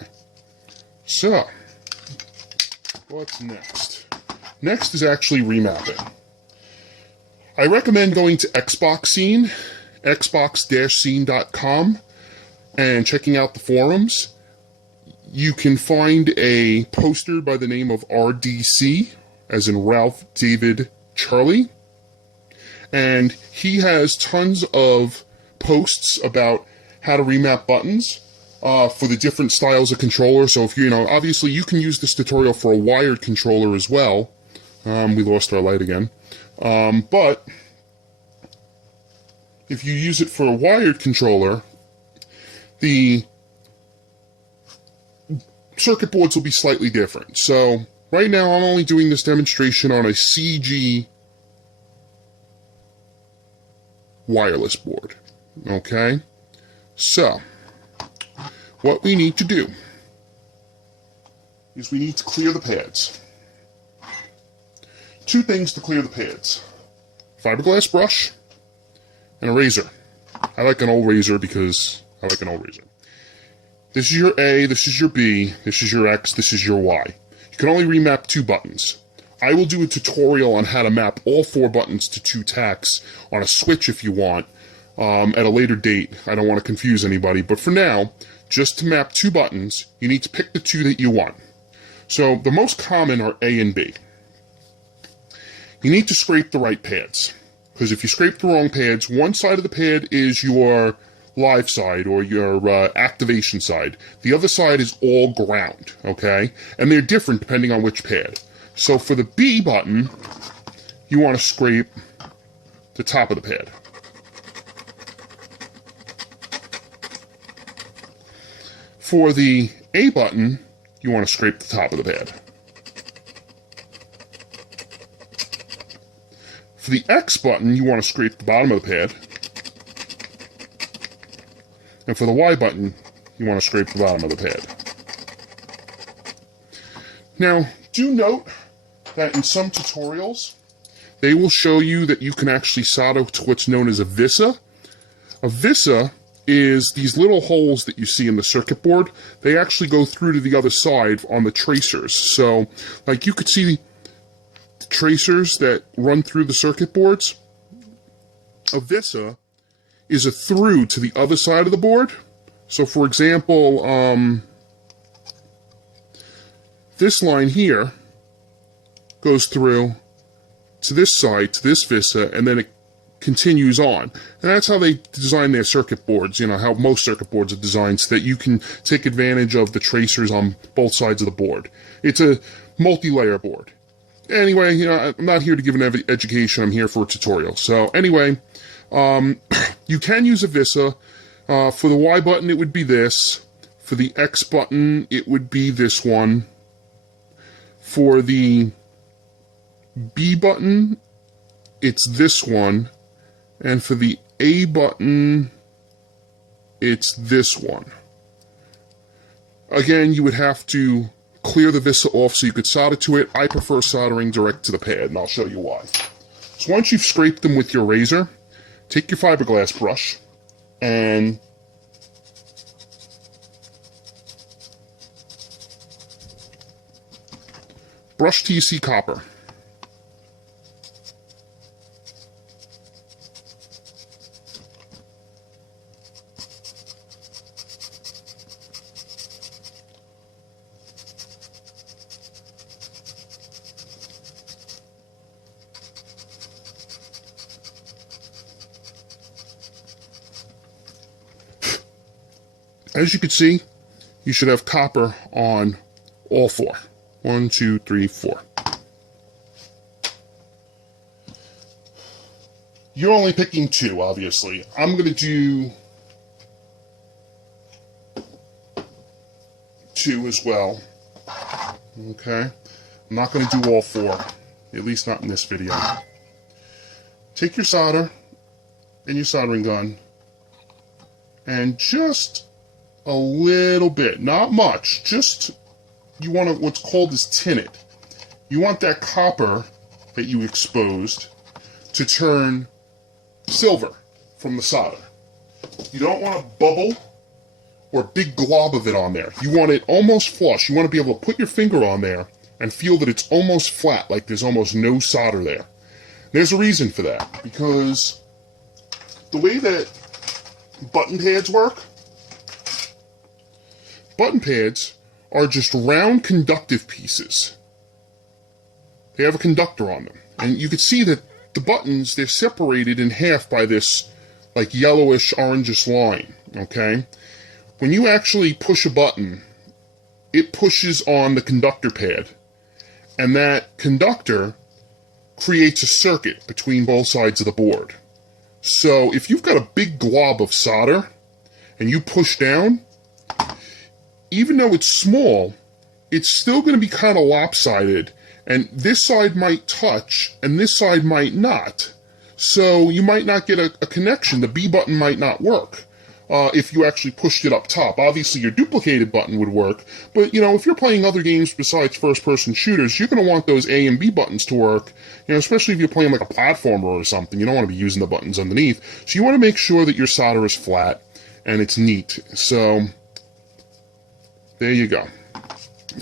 So, what's next? Next is actually remapping. I recommend going to Xbox Scene, xbox-scene.com, and checking out the forums. You can find a poster by the name of RDC, as in Ralph David Charlie, and he has tons of posts about how to remap buttons for the different styles of controller. So if you know, obviously you can use this tutorial for a wired controller as well. We lost our light again. But if you use it for a wired controller, the circuit boards will be slightly different. So right now I'm only doing this demonstration on a CG wireless board. Okay? So, what we need to do is we need to clear the pads. 2 things to clear the pads: fiberglass brush and a razor. I like an old razor because I like an old razor. This is your A, this is your B, this is your X, this is your Y. You can only remap 2 buttons. I will do a tutorial on how to map all 4 buttons to 2 tacks on a switch if you want at a later date. I don't want to confuse anybody, but for now, just to map 2 buttons, you need to pick the 2 that you want. So the most common are A and B. You need to scrape the right pads, because if you scrape the wrong pads, one side of the pad is your live side or your activation side. The other side is all ground, okay? And they're different depending on which pad. So for the B button, you want to scrape the top of the pad. For the A button, you want to scrape the top of the pad. For the X button, you want to scrape the bottom of the pad. And for the Y button, you want to scrape the bottom of the pad. Now, do note that in some tutorials, they will show you that you can actually solder to what's known as a VISA. A VISA is these little holes that you see in the circuit board. They actually go through to the other side on the tracers. So, like, you could see the tracers that run through the circuit boards. a visa is a through to the other side of the board. So for example, this line here goes through to this side, to this visa, and then it continues on. And that's how they design their circuit boards, you know, how most circuit boards are designed, so that you can take advantage of the tracers on both sides of the board. It's a multi-layer board. Anyway, you know, I'm not here to give an education, I'm here for a tutorial. So anyway, you can use a visa. For the Y button, it would be this. For the X button, it would be this one. For the B button, it's this one. And for the A button, it's this one. Again, you would have to clear the visa off so you could solder to it. I prefer soldering direct to the pad, and I'll show you why. So once you've scraped them with your razor, take your fiberglass brush and brush till you see copper. As you can see, you should have copper on all four. 1, 2, 3, 4. You're only picking 2, obviously. I'm going to do 2 as well. Okay? I'm not going to do all 4, at least not in this video. Take your solder and your soldering gun, and just a little bit, not much, just, you want to, what's called is tin it. You want that copper that you exposed to turn silver from the solder. You don't want a bubble or a big glob of it on there. You want it almost flush. You want to be able to put your finger on there and feel that it's almost flat, like there's almost no solder there. There's a reason for that, because the way that button pads work, button pads are just round conductive pieces. They have a conductor on them. And you can see that the buttons, they're separated in half by this like yellowish, orangish line, okay? When you actually push a button, it pushes on the conductor pad. And that conductor creates a circuit between both sides of the board. So if you've got a big glob of solder and you push down, even though it's small, it's still going to be kind of lopsided, and this side might touch, and this side might not. So you might not get a connection. The B button might not work if you actually pushed it up top. Obviously, your duplicated button would work, but, you know, if you're playing other games besides first-person shooters, you're going to want those A and B buttons to work, you know, especially if you're playing like a platformer or something. You don't want to be using the buttons underneath. So you want to make sure that your solder is flat and it's neat. So there you go.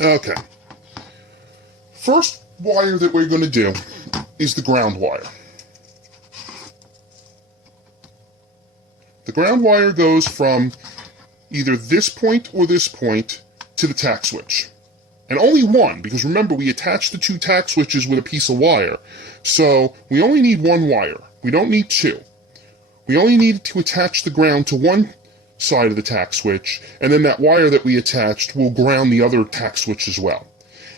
Okay. First wire that we're going to do is the ground wire. The ground wire goes from either this point or this point to the tack switch. And only one, because remember, we attached the 2 tack switches with a piece of wire. So we only need 1 wire. We don't need 2. We only need to attach the ground to one side of the tack switch, and then that wire that we attached will ground the other tack switch as well.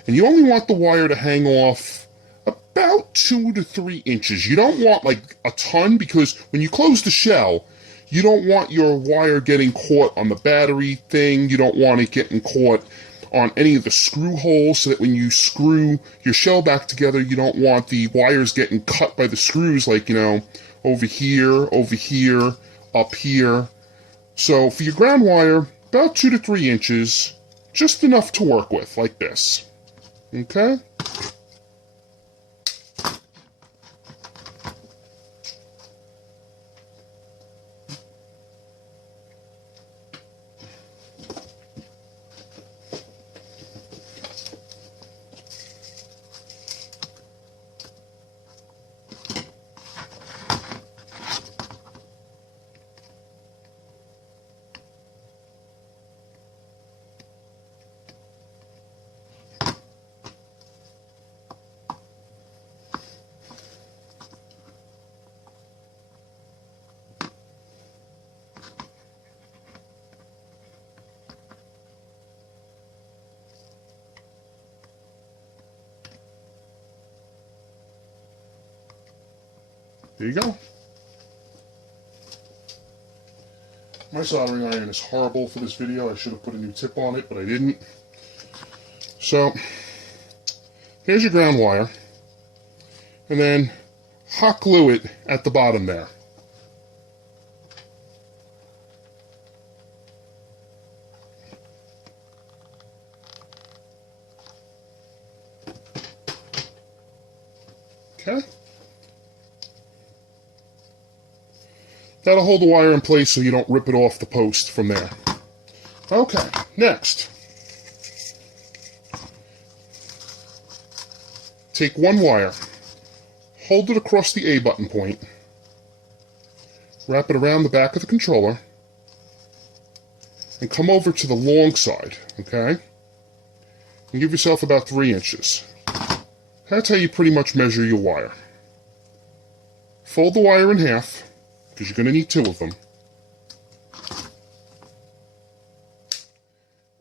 And you only want the wire to hang off about 2 to 3 inches. You don't want like a ton, because when you close the shell, you don't want your wire getting caught on the battery thing. You don't want it getting caught on any of the screw holes, so that when you screw your shell back together, you don't want the wires getting cut by the screws, like, you know, over here, up here. So for your ground wire, about 2 to 3 inches, just enough to work with, like this. Okay? there you go. My soldering iron is horrible for this video. I should have put a new tip on it, but I didn't. So, here's your ground wire. And then hot glue it at the bottom there. Okay. That'll hold the wire in place so you don't rip it off the post from there. Okay, next. Take one wire, hold it across the A button point, wrap it around the back of the controller, and come over to the long side, okay? And give yourself about 3 inches. That's how you pretty much measure your wire. Fold the wire in half, because you're going to need 2 of them.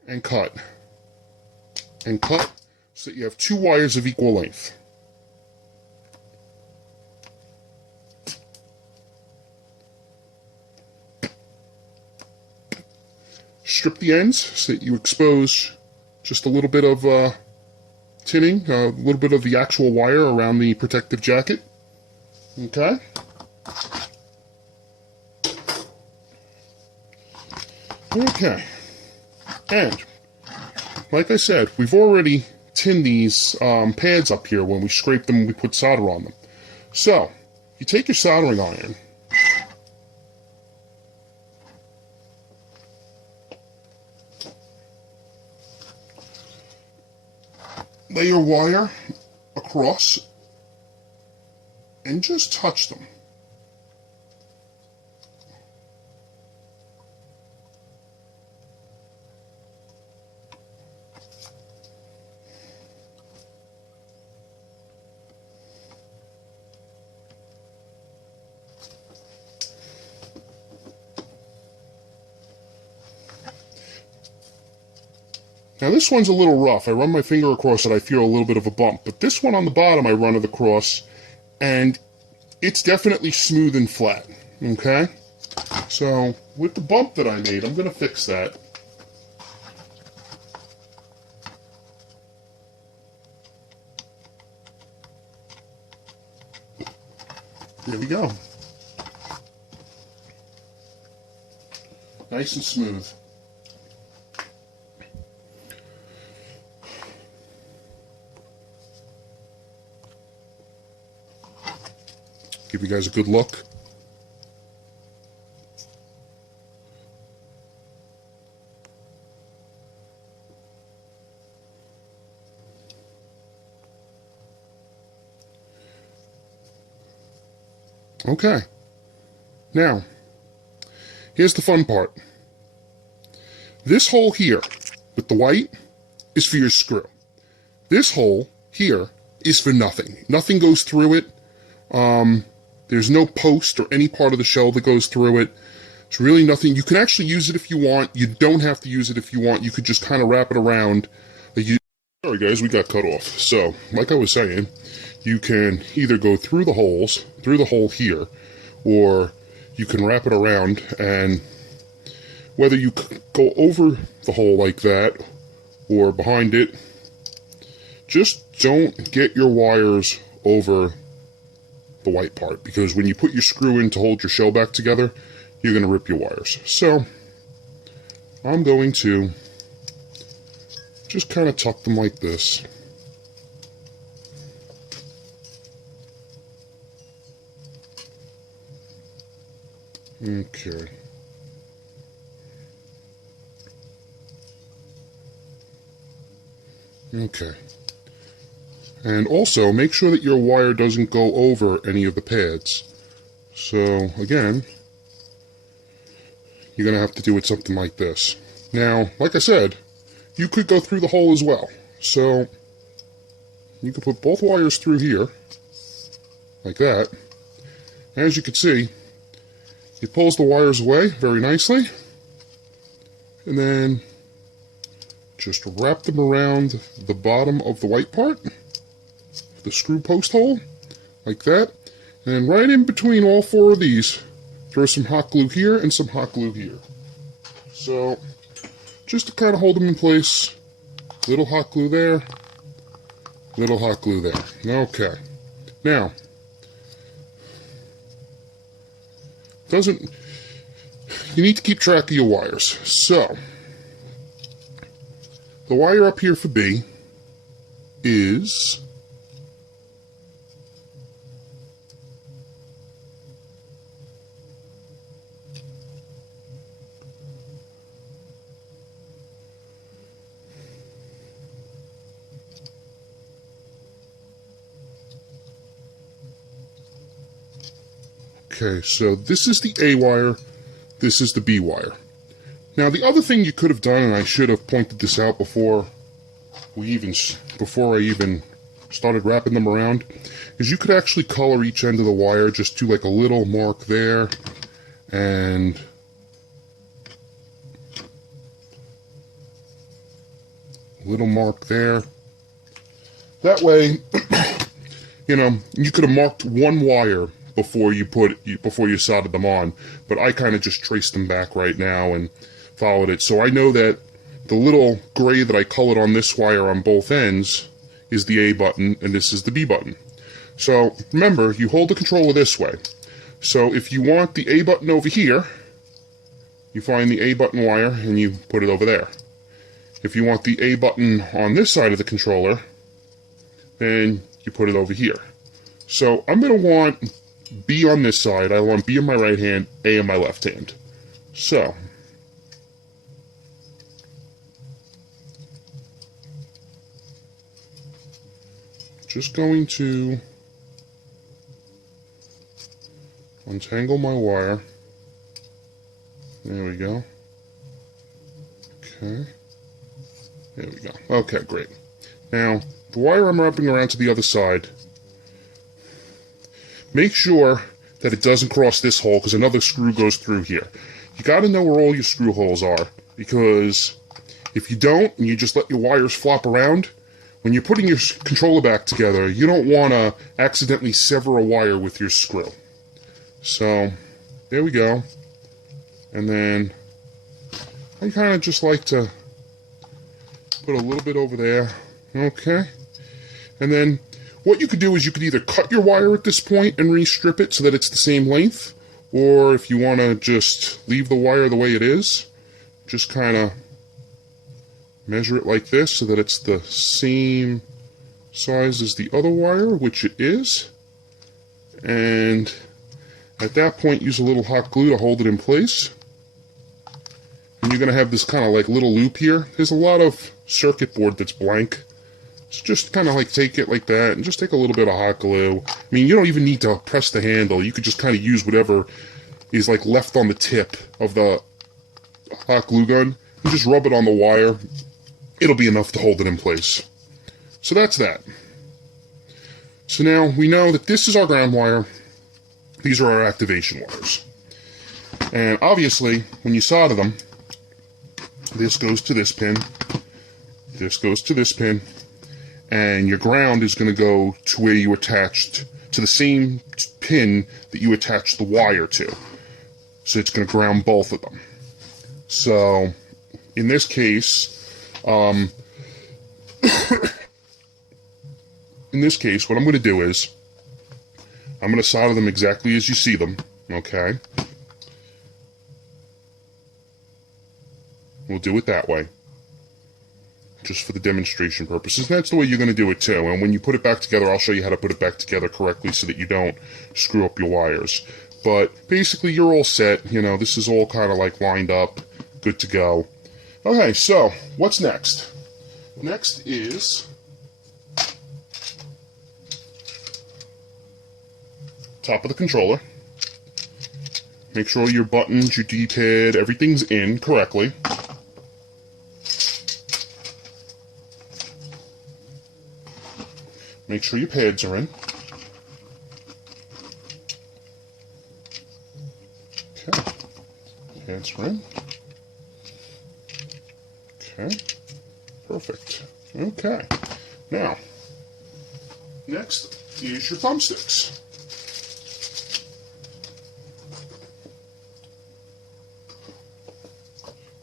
And cut. And cut so that you have 2 wires of equal length. Strip the ends so that you expose just a little bit of tinning, a little bit of the actual wire around the protective jacket. Okay. Okay. And, like I said, we've already tinned these pads up here when we scraped them and we put solder on them. So, you take your soldering iron, lay your wire across and just touch them. Now this one's a little rough. I run my finger across it, I feel a little bit of a bump. But this one on the bottom, I run it across, and it's definitely smooth and flat, okay? So, with the bump that I made, I'm going to fix that. There we go. Nice and smooth. Give you guys a good look. Okay. Now, here's the fun part. This hole here, with the white, is for your screw. This hole here is for nothing. Nothing goes through it. There's no post or any part of the shell that goes through it. It's really nothing. You can actually use it if you want. You don't have to use it if you want. You could just kind of wrap it around. Sorry guys, we got cut off. So, like I was saying, you can either go through the holes, through the hole here, or you can wrap it around, and whether you go over the hole like that or behind it, just don't get your wires over the white part, because when you put your screw in to hold your shell back together, you're going to rip your wires. So, I'm going to just kind of tuck them like this. Okay. Okay. And also, make sure that your wire doesn't go over any of the pads. So, again, you're going to have to do it something like this. Now, like I said, you could go through the hole as well. So, you can put both wires through here, like that. As you can see, it pulls the wires away very nicely. And then, just wrap them around the bottom of the white part, the screw post hole, like that, And right in between all 4 of these, throw some hot glue here and some hot glue here. So, just to kind of hold them in place, little hot glue there, little hot glue there. Okay. Now, you need to keep track of your wires. So, the wire up here for B is okay, so this is the A wire, this is the B wire. Now the other thing you could have done, and I should have pointed this out before I even started wrapping them around, is you could actually color each end of the wire. Just do like a little mark there and a little mark there. That way, you know, you could have marked one wire before you soldered them on, but I kind of just traced them back right now and followed it. So I know that the little gray that I colored on this wire on both ends is the A button and this is the B button. So remember, you hold the controller this way. So if you want the A button over here, you find the A button wire and you put it over there. If you want the A button on this side of the controller, then you put it over here. So I'm going to want B on this side, I want B in my right hand, A in my left hand. So, just going to untangle my wire. There we go. Okay. There we go. Okay, great. Now, the wire I'm wrapping around to the other side, make sure that it doesn't cross this hole because another screw goes through here. You got to know where all your screw holes are, because if you don't and you just let your wires flop around, when you're putting your controller back together, you don't want to accidentally sever a wire with your screw. So, there we go. And then I kind of just like to put a little bit over there. Okay. And then what you could do is you could either cut your wire at this point and restrip it so that it's the same length, or if you want to just leave the wire the way it is, just kind of measure it like this so that it's the same size as the other wire, which it is. And at that point, use a little hot glue to hold it in place. And you're going to have this kind of like little loop here. There's a lot of circuit board that's blank. So just kind of like take it like that and just take a little bit of hot glue. I mean, you don't even need to press the handle. You could just kind of use whatever is like left on the tip of the hot glue gun and just rub it on the wire. It'll be enough to hold it in place. So that's that. So now we know that this is our ground wire. These are our activation wires. And obviously, when you solder them, this goes to this pin, this goes to this pin, and your ground is going to go to where you attached, to the same pin that you attached the wire to. So it's going to ground both of them. So, in this case, what I'm going to do is, I'm going to solder them exactly as you see them, okay? We'll do it that way, just for the demonstration purposes. And that's the way you're going to do it too. And when you put it back together, I'll show you how to put it back together correctly so that you don't screw up your wires. But basically, you're all set. You know, this is all kind of like lined up, good to go. Okay, so what's next? Next is top of the controller. Make sure your buttons, your D-pad, everything's in correctly. Make sure your pads are in. Okay. Pads are in. Okay. Perfect. Okay. Now, next is your thumbsticks.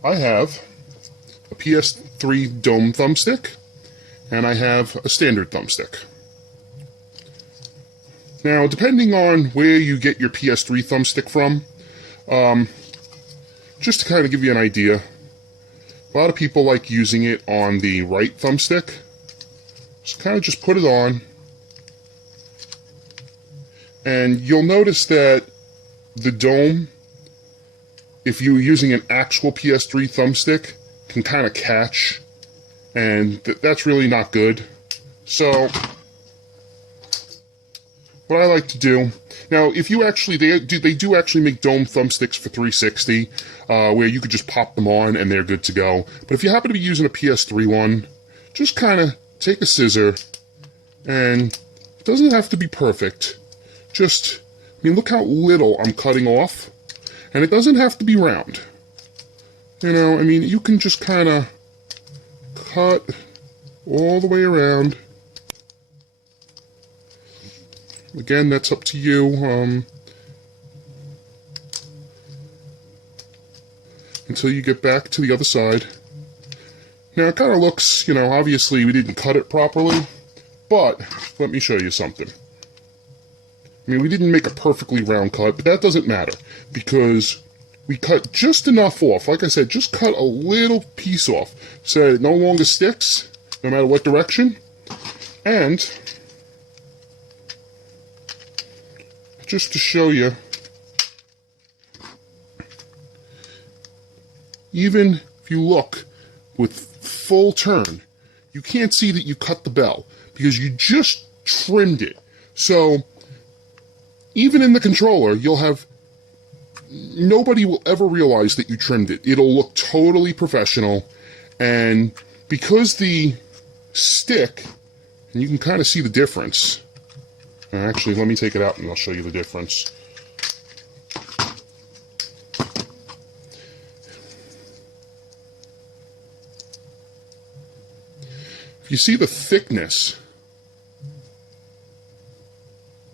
I have a PS3 dome thumbstick, and I have a standard thumbstick. Now, depending on where you get your PS3 thumbstick from, just to kind of give you an idea, a lot of people like using it on the right thumbstick. So kind of just put it on, and you'll notice that the dome, if you're using an actual PS3 thumbstick, can kind of catch, and that's really not good. So what I like to do, now if you actually, they do actually make dome thumbsticks for 360, where you could just pop them on and they're good to go. But if you happen to be using a PS3 one, just kind of take a scissor, and it doesn't have to be perfect. Just, I mean, look how little I'm cutting off, and it doesn't have to be round. You know, I mean, you can just kind of cut all the way around. Again, that's up to you, until you get back to the other side. Now, it kind of looks, you know, obviously we didn't cut it properly, but let me show you something. I mean, we didn't make a perfectly round cut, but that doesn't matter, because we cut just enough off. Like I said, just cut a little piece off so that it no longer sticks, no matter what direction. And just to show you, even if you look with full turn, you can't see that you cut the bell because you just trimmed it. So even in the controller, you'll have, nobody will ever realize that you trimmed it. It'll look totally professional, and because the stick, and you can kind of see the difference. Actually, let me take it out and I'll show you the difference. If you see the thickness,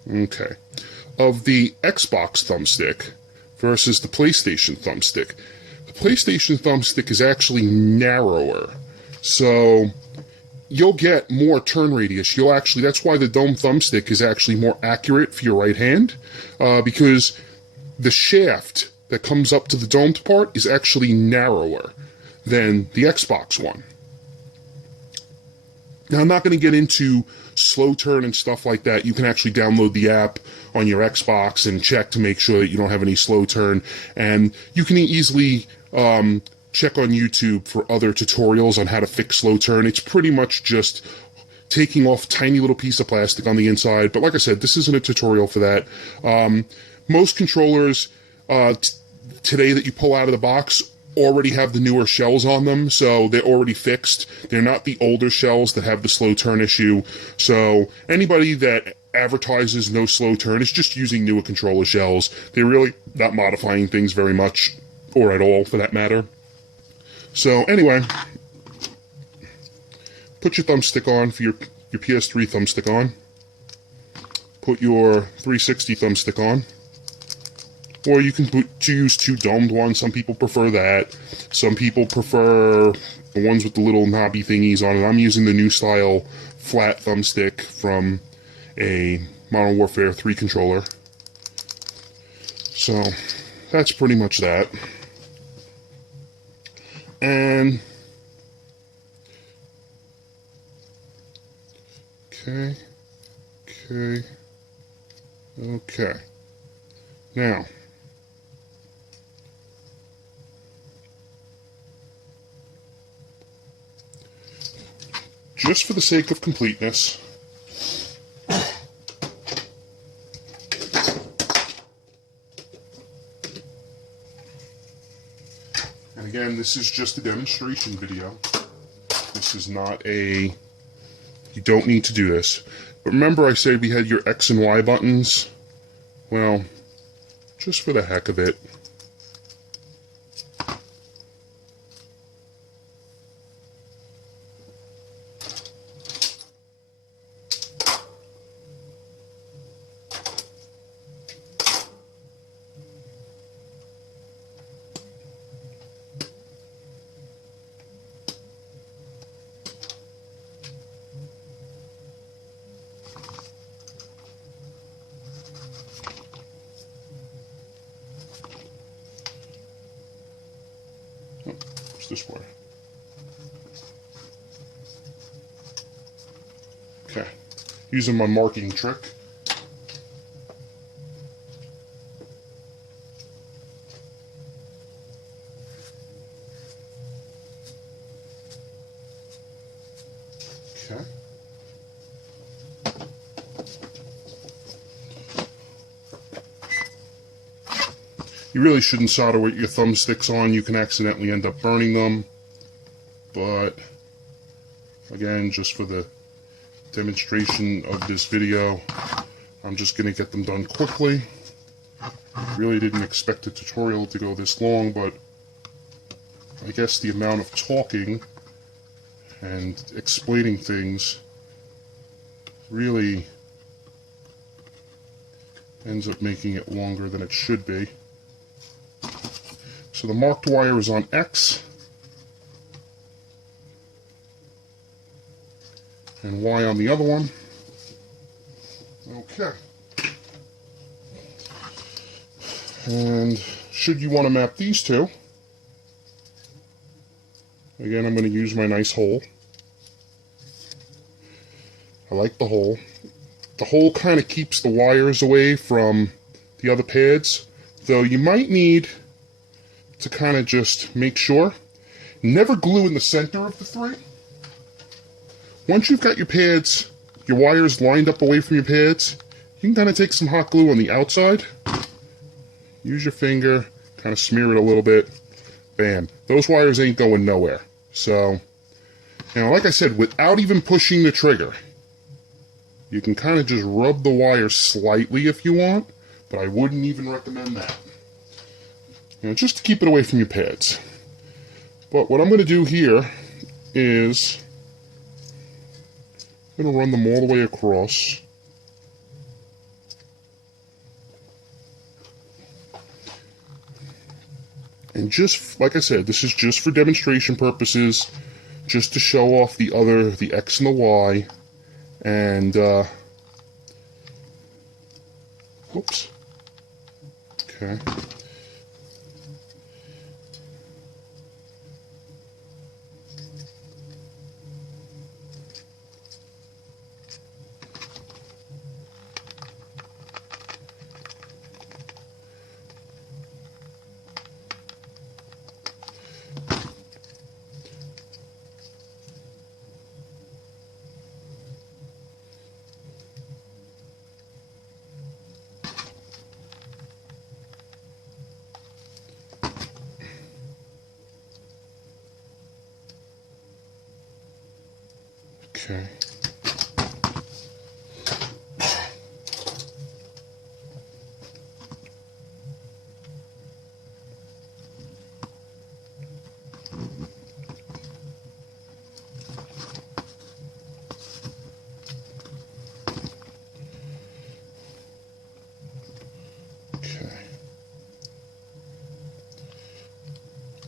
okay, of the Xbox thumbstick versus the PlayStation thumbstick, the PlayStation thumbstick is actually narrower, so you'll get more turn radius. You'll actually, that's why the dome thumbstick is actually more accurate for your right hand, because the shaft that comes up to the domed part is actually narrower than the Xbox one. Now, I'm not going to get into slow turn and stuff like that. You can actually download the app on your Xbox and check to make sure that you don't have any slow turn. And you can easily check on YouTube for other tutorials on how to fix slow turn. It's pretty much just taking off tiny little piece of plastic on the inside. But like I said, this isn't a tutorial for that. Most controllers today that you pull out of the box already have the newer shells on them, so they're already fixed. They're not the older shells that have the slow turn issue. So anybody that advertises no slow turn is just using newer controller shells. They're really not modifying things very much, or at all for that matter. So anyway, put your thumbstick on for your PS3 thumbstick on. Put your 360 thumbstick on. Or you can use two domed ones. Some people prefer that. Some people prefer the ones with the little knobby thingies on it. I'm using the new style flat thumbstick from a Modern Warfare 3 controller. So that's pretty much that. And okay. Now, just for the sake of completeness, and again, this is just a demonstration video. This is not a, you don't need to do this. But remember I said we had your X and Y buttons? Well, just for the heck of it, this way. Okay, using my marking trick. Okay. You really shouldn't solder with your thumbsticks on. You can accidentally end up burning them. But, again, just for the demonstration of this video, I'm just going to get them done quickly. Really didn't expect the tutorial to go this long, but I guess the amount of talking and explaining things really ends up making it longer than it should be. So the marked wire is on X and Y on the other one. Okay. And should you want to map these two, again, I'm going to use my nice hole. I like the hole. The hole kind of keeps the wires away from the other pads, though you might need to kind of just make sure. Never glue in the center of the three. Once you've got your pads, your wires lined up away from your pads, you can kind of take some hot glue on the outside. Use your finger, kind of smear it a little bit. Bam. Those wires ain't going nowhere. So, like I said, without even pushing the trigger, you can kind of just rub the wire slightly if you want, but I wouldn't even recommend that. Just to keep it away from your pads. But what I'm going to do here is I'm going to run them all the way across. And just, like I said, this is just for demonstration purposes, just to show off the X and the Y, and, whoops, okay. Okay.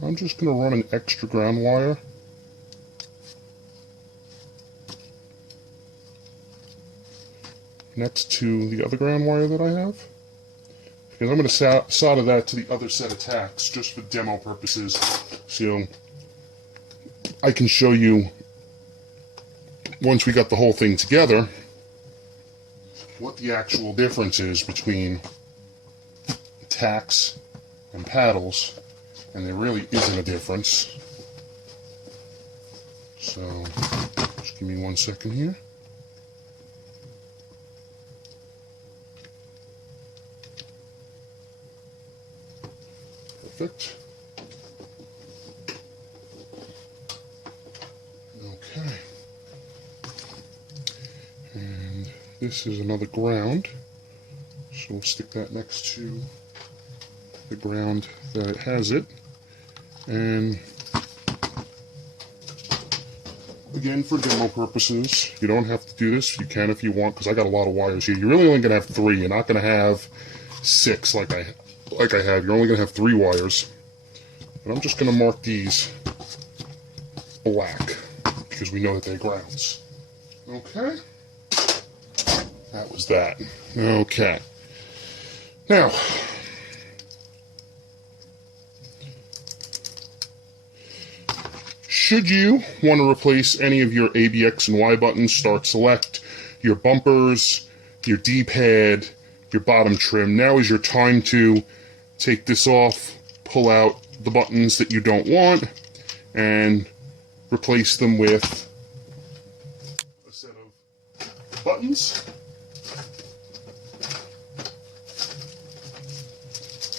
I'm just going to run an extra ground wire next to the other ground wire that I have, because I'm going to solder that to the other set of tacks just for demo purposes, so I can show you, once we got the whole thing together, what the actual difference is between tacks and paddles, and there really isn't a difference. So just give me 1 second here. Perfect. Okay. And this is another ground, so we'll stick that next to the ground that it has it. And again, for demo purposes, you don't have to do this. You can if you want, because I got a lot of wires here. You're really only going to have 3. You're not going to have 6 like I have. You're only going to have 3 wires. But I'm just going to mark these black, because we know that they're grounds. Okay? That was that. Okay. Now, should you want to replace any of your A, B, X, and Y buttons, start select your bumpers, your D-pad, your bottom trim. Now is your time to take this off, pull out the buttons that you don't want, and replace them with a set of buttons.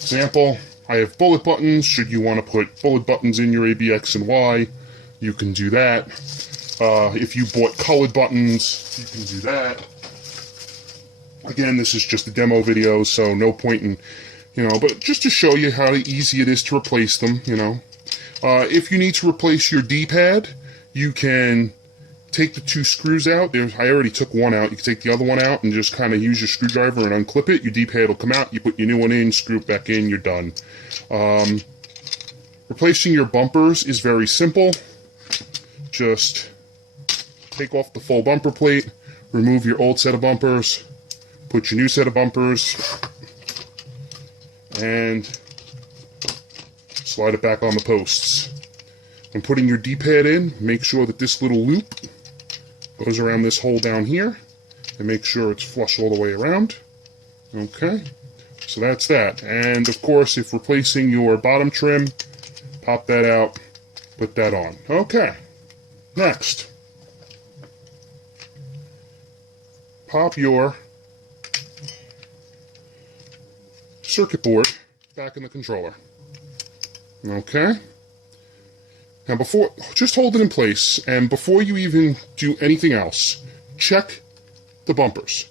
Example, I have bullet buttons. Should you want to put bullet buttons in your A, B, X, and Y, you can do that. If you bought colored buttons, you can do that. Again, this is just a demo video, so no point in, but just to show you how easy it is to replace them, If you need to replace your D-pad, you can take the two screws out. I already took one out. You can take the other one out and just kind of use your screwdriver and unclip it. Your D-pad will come out. You put your new one in, screw it back in, you're done. Replacing your bumpers is very simple. Just take off the full bumper plate, remove your old set of bumpers, put your new set of bumpers, and slide it back on the posts. When putting your D-pad in, make sure that this little loop goes around this hole down here, and make sure it's flush all the way around. Okay, so that's that. And of course, if replacing your bottom trim, pop that out, put that on. Okay, next, pop your circuit board back in the controller. Okay. Now just hold it in place, and before you even do anything else, check the bumpers.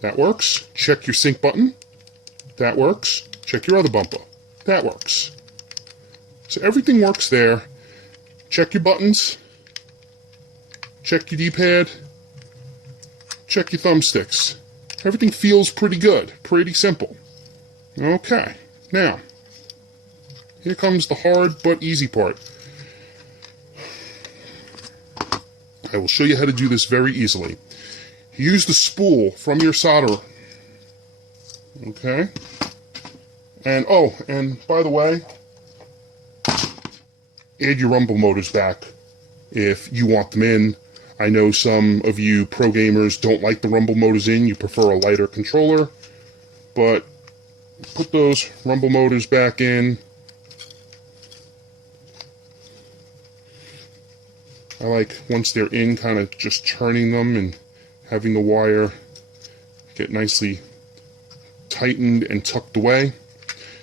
That works. Check your sync button. That works. Check your other bumper. That works. So everything works there. Check your buttons. Check your D-pad. Check your thumbsticks. Everything feels pretty good. Pretty simple. Okay. Now, here comes the hard but easy part. I will show you how to do this very easily. Use the spool from your solder. Okay? And, and by the way, add your rumble motors back if you want them in. I know some of you pro gamers don't like the rumble motors in. You prefer a lighter controller. But put those rumble motors back in. I like, once they're in, kind of just turning them and having the wire get nicely tightened and tucked away.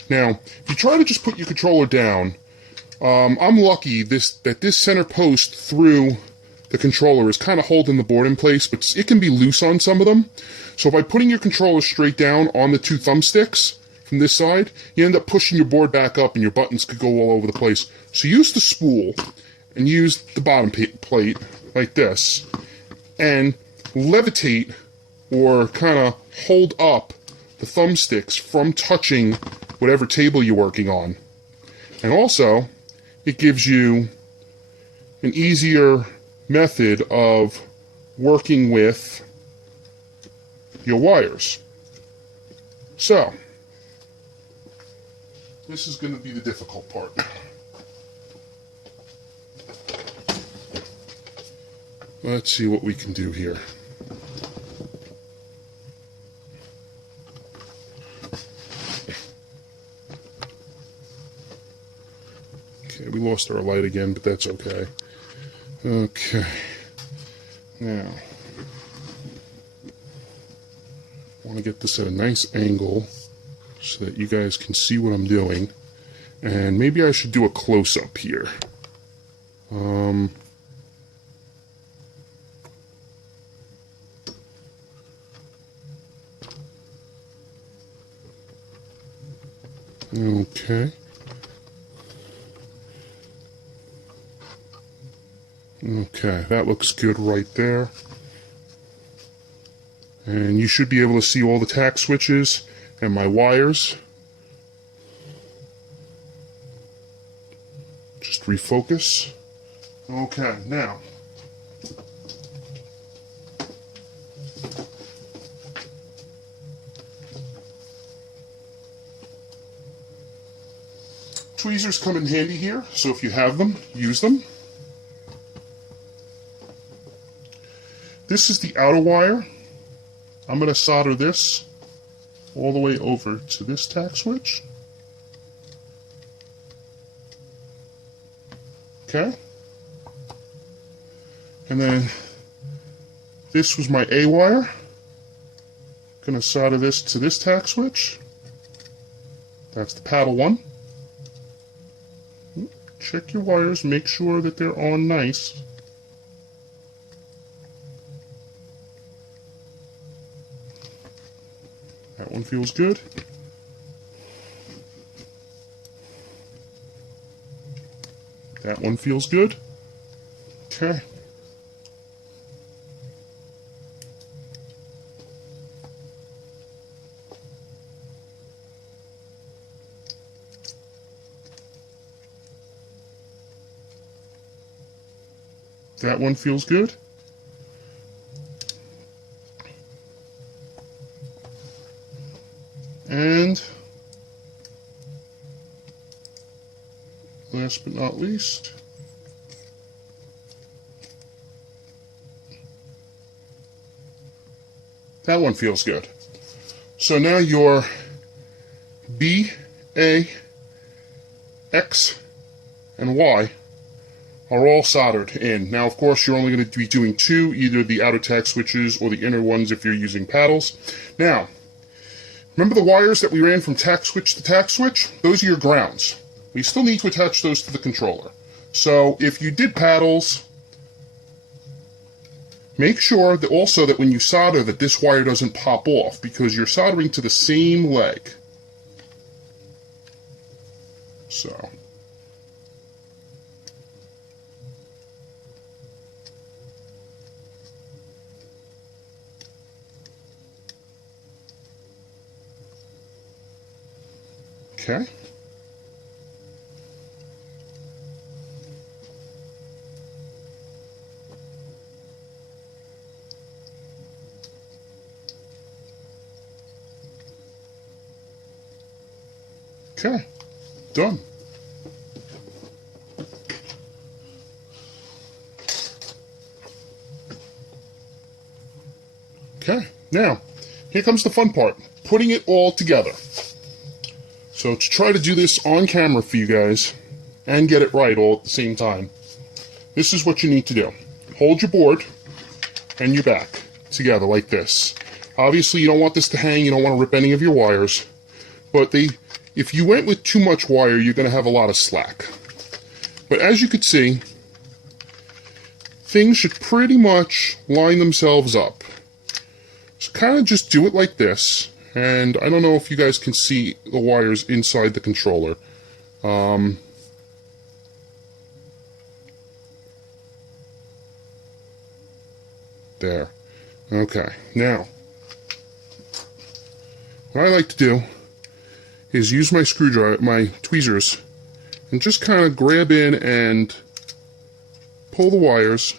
Now, if you try to just put your controller down, I'm lucky that this center post through the controller is kind of holding the board in place, but it can be loose on some of them. So by putting your controller straight down on the two thumbsticks from this side, you end up pushing your board back up and your buttons could go all over the place. So use the spool and use the bottom plate like this and levitate or kind of hold up the thumbsticks from touching whatever table you're working on. And also, it gives you an easier method of working with your wires. So, this is going to be the difficult part. Let's see what we can do here. Okay, we lost our light again, but that's okay. Okay. Now, I want to get this at a nice angle so that you guys can see what I'm doing. And maybe I should do a close-up here. Okay. Okay, that looks good right there. And you should be able to see all the tack switches and my wires. Just refocus. Okay, now. Tweezers come in handy here, so if you have them, use them. This is the outer wire. I'm going to solder this all the way over to this tack switch. Okay. And then this was my A wire. Going to solder this to this tack switch. That's the paddle one. Check your wires, make sure that they're on nice. That one feels good. That one feels good. Okay. That one feels good. And last but not least, that one feels good. So now your B, A, X, and Y are all soldered in. Now, of course, you're only going to be doing two, either the outer tack switches or the inner ones if you're using paddles. Now, remember the wires that we ran from tack switch to tack switch? Those are your grounds. We still need to attach those to the controller. So if you did paddles, make sure that also that when you solder that this wire doesn't pop off, because you're soldering to the same leg. So okay. Okay, done. Okay, now, here comes the fun part, putting it all together. So to try to do this on camera for you guys, and get it right all at the same time, this is what you need to do. Hold your board and your back together like this. Obviously you don't want this to hang, you don't want to rip any of your wires, but if you went with too much wire, you're going to have a lot of slack. But as you can see, things should pretty much line themselves up. So kind of just do it like this. And I don't know if you guys can see the wires inside the controller. There. Okay. Now, what I like to do is use my screwdriver, my tweezers, and just kind of grab in and pull the wires.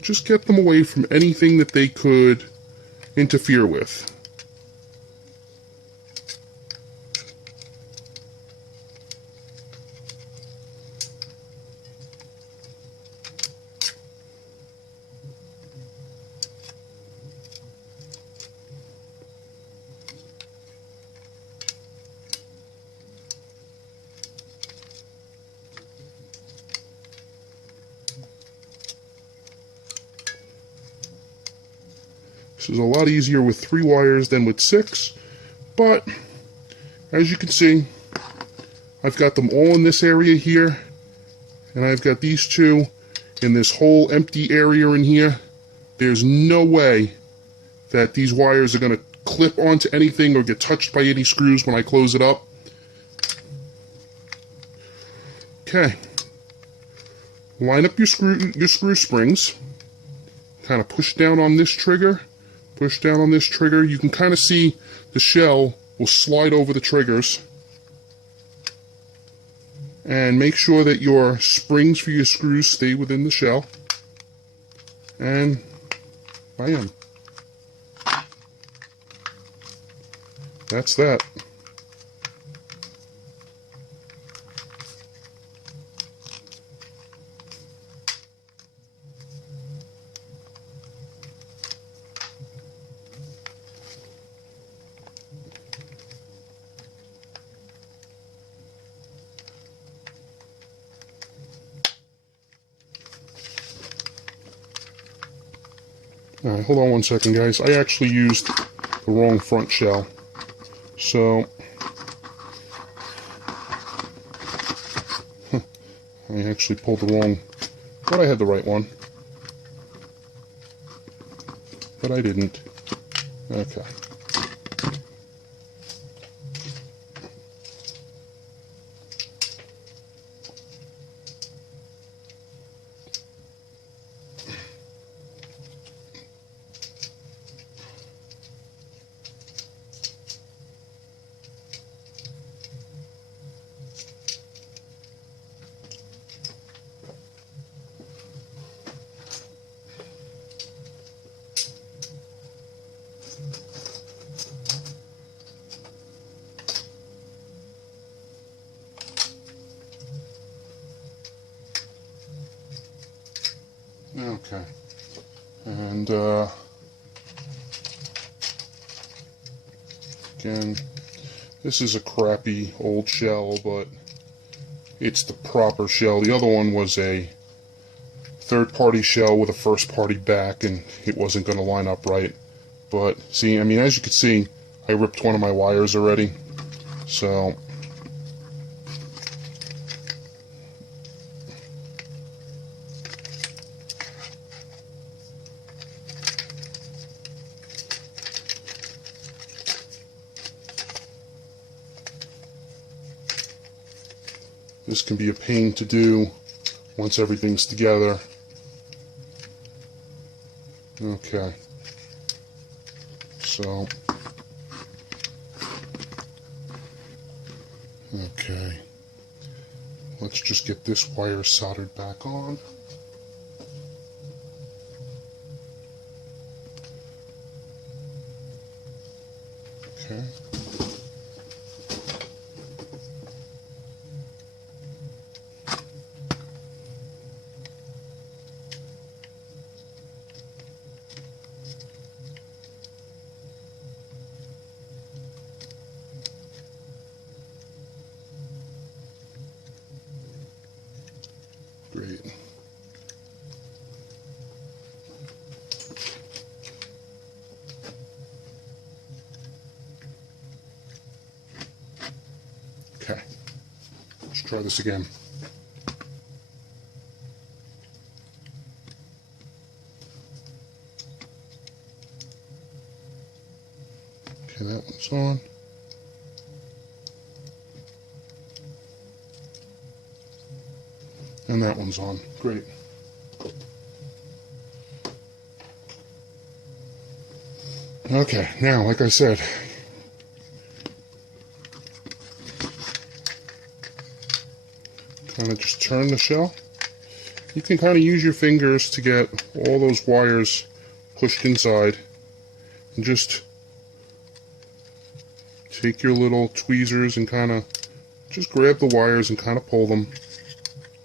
Just get them away from anything that they could interfere with. This is a lot easier with 3 wires than with 6, but as you can see, I've got them all in this area here, and I've got these 2 in this whole empty area in here. There's no way that these wires are going to clip onto anything or get touched by any screws when I close it up. Okay, line up your screw springs, kind of push down on this trigger. Push down on this trigger. You can kind of see the shell will slide over the triggers. And make sure that your springs for your screws stay within the shell. And bam. That's that. Alright, hold on one second, guys. I actually used the wrong front shell. So, I actually pulled the wrong, but I had the right one. But I didn't. Okay. Okay, and again, this is a crappy old shell, but it's the proper shell. The other one was a third-party shell with a first-party back, and it wasn't going to line up right. But see, I mean, as you can see, I ripped one of my wires already, so this can be a pain to do once everything's together. Okay. So, okay. Let's just get this wire soldered back on. Okay. Great. Okay, let's try this again. Okay, that one's on. And that one's on. Great. Okay, now, like I said, kind of just turn the shell. You can kind of use your fingers to get all those wires pushed inside, and just take your little tweezers and kind of just grab the wires and kind of pull them,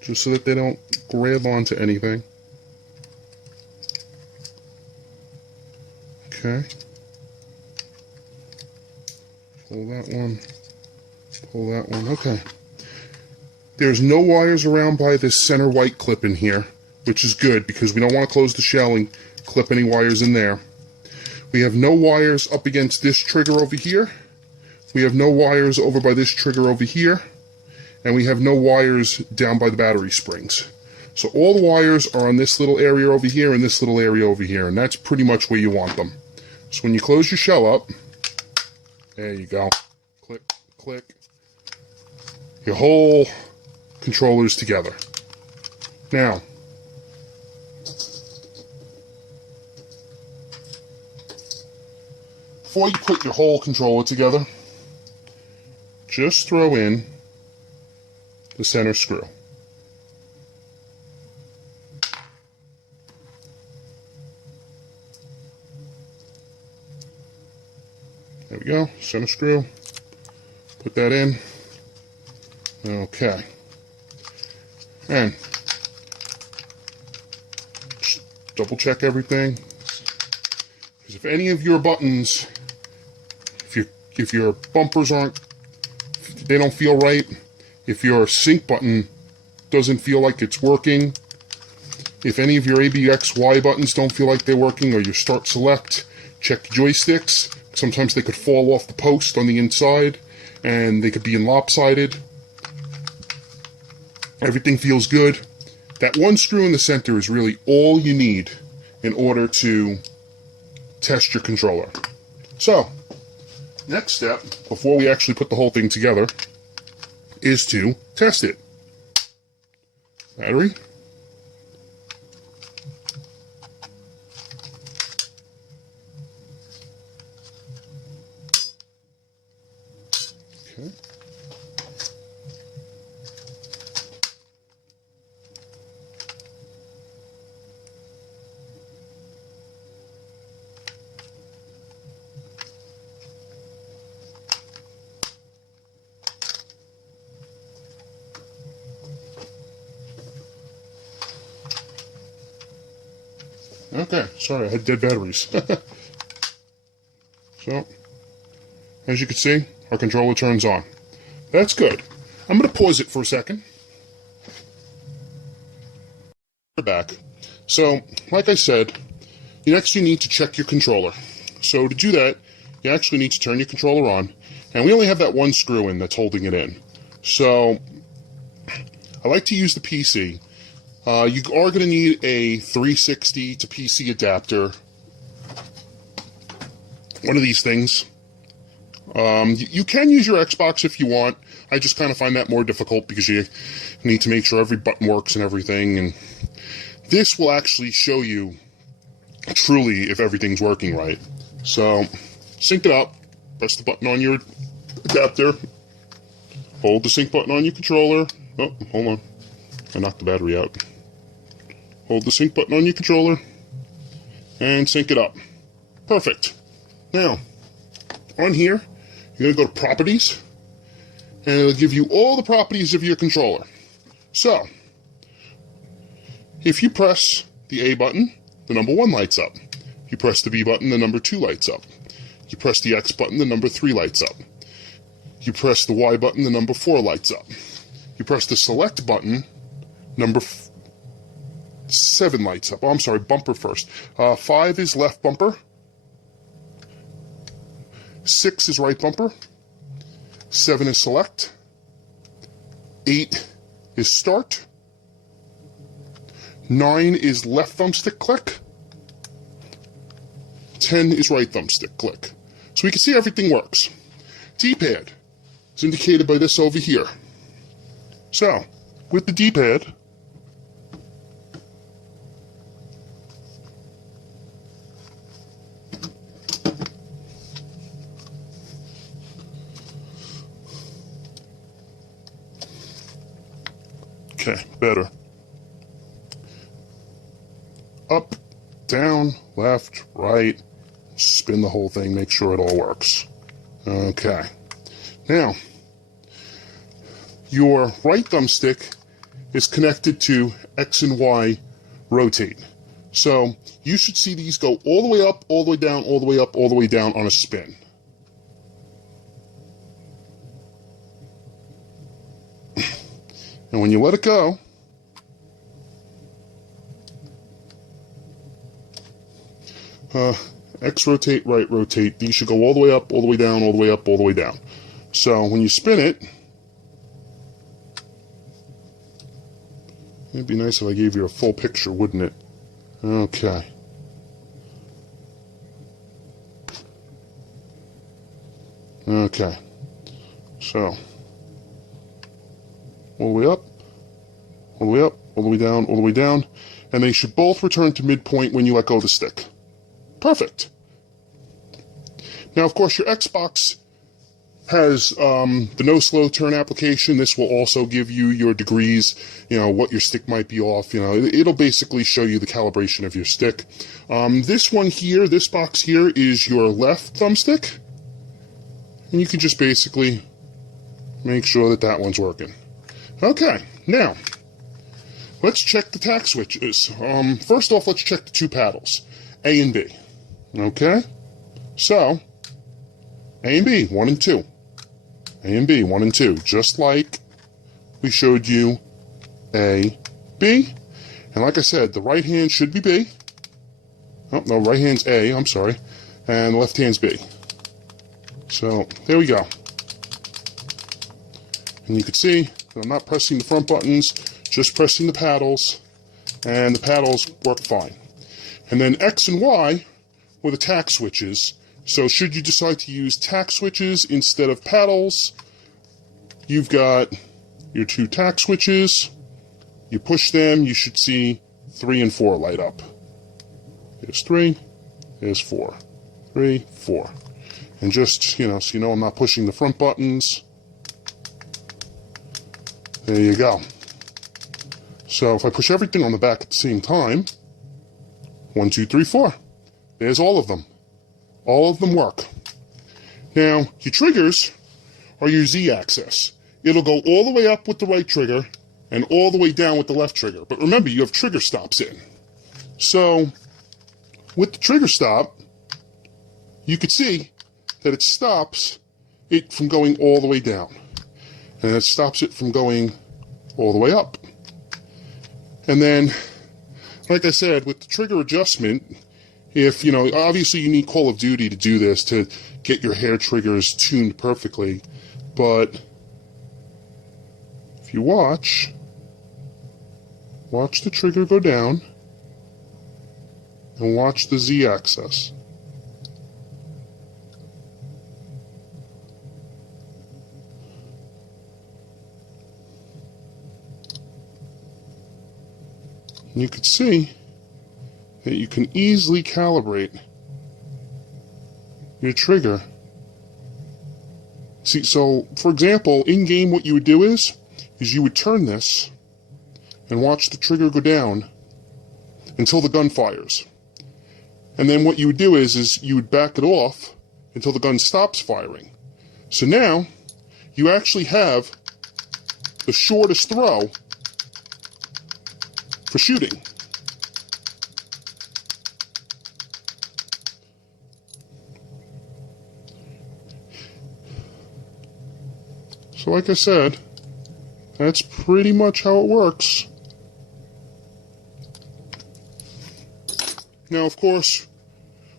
just so that they don't grab onto anything. Okay. Pull that one. Pull that one. Okay. There's no wires around by this center white clip in here, which is good because we don't want to close the shell and clip any wires in there. We have no wires up against this trigger over here. We have no wires over by this trigger over here. And we have no wires down by the battery springs. So all the wires are on this little area over here and this little area over here, and that's pretty much where you want them. So when you close your shell up, there you go, click, click, your whole controller's together. Now, before you put your whole controller together, just throw in the center screw. There we go, center screw. Put that in. Okay. And just double check everything. Because if any of your buttons, if your bumpers they don't feel right, if your sync button doesn't feel like it's working, If any of your ABXY buttons don't feel like they're working, or your start select, check joysticks. Sometimes they could fall off the post on the inside, and they could be lopsided. Everything feels good. That one screw in the center is really all you need in order to test your controller. So, next step, before we actually put the whole thing together, is to test it. Battery. Okay. Okay, sorry, I had dead batteries. So, as you can see, our controller turns on. That's good. I'm going to pause it for a second. We're back. So, like I said, next you need to check your controller. So to do that, you actually need to turn your controller on, and we only have that one screw in that's holding it in. So, I like to use the PC. You are going to need a 360 to PC adapter. One of these things. You can use your Xbox if you want. I just kind of find that more difficult because you need to make sure every button works and everything. And this will actually show you truly if everything's working right. So, sync it up. Press the button on your adapter. Hold the sync button on your controller. Oh, hold on. I knocked the battery out. Hold the sync button on your controller and sync it up. Perfect. Now, on here, you're going to go to Properties, and it'll give you all the properties of your controller. So, if you press the A button, the number 1 lights up. You press the B button, the number 2 lights up. You press the X button, the number 3 lights up. You press the Y button, the number 4 lights up. You press the Select button, number 7 lights up. Oh, I'm sorry, bumper first. 5 is left bumper. 6 is right bumper. 7 is select. 8 is start. 9 is left thumbstick click. 10 is right thumbstick click. So we can see everything works. D-pad is indicated by this over here. So, with the D-pad, okay, better. Up, down, left, right, spin the whole thing, make sure it all works. Okay. Now, your right thumbstick is connected to X and Y rotate. So, you should see these go all the way up, all the way down, all the way up, all the way down on a spin. And when you let it go, X rotate, right rotate, these should go all the way up, all the way down, all the way up, all the way down. So when you spin it, it'd be nice if I gave you a full picture, wouldn't it? Okay. Okay. So, all the way up, all the way up, all the way down, all the way down, and they should both return to midpoint when you let go of the stick. Perfect. Now, of course, your Xbox has the no slow turn application. This will also give you your degrees, what your stick might be off. It'll basically show you the calibration of your stick. This one here, this box here, is your left thumbstick, and you can just basically make sure that that one's working. Okay, now, let's check the tack switches. First off, let's check the 2 paddles, A and B. Okay, so, A and B, 1 and 2. A and B, 1 and 2, just like we showed you A, B. And like I said, the right hand should be B. Oh, no, right hand's A, I'm sorry. And the left hand's B. So, there we go. And you can see that I'm not pressing the front buttons, just pressing the paddles, and the paddles work fine. And then X and Y were the tack switches. So should you decide to use tack switches instead of paddles, you've got your two tack switches. You push them, you should see 3 and 4 light up. There's 3, there's 4. 3, 4. And just, so you know I'm not pushing the front buttons. There you go. So if I push everything on the back at the same time, 1, 2, 3, 4. There's all of them. All of them work. Now, your triggers are your Z-axis. It'll go all the way up with the right trigger and all the way down with the left trigger. But remember, you have trigger stops in. So, with the trigger stop, you can see that it stops it from going all the way down. And it stops it from going all the way up. And then, like I said, with the trigger adjustment, if, obviously you need Call of Duty to do this, to get your hair triggers tuned perfectly, but if you watch the trigger go down, and watch the Z-axis. You can see that you can easily calibrate your trigger. See, so, for example, in-game what you would do is you would turn this and watch the trigger go down until the gun fires. And then what you would do is you would back it off until the gun stops firing. So now, you actually have the shortest throw for shooting. So like I said, that's pretty much how it works. Now, of course,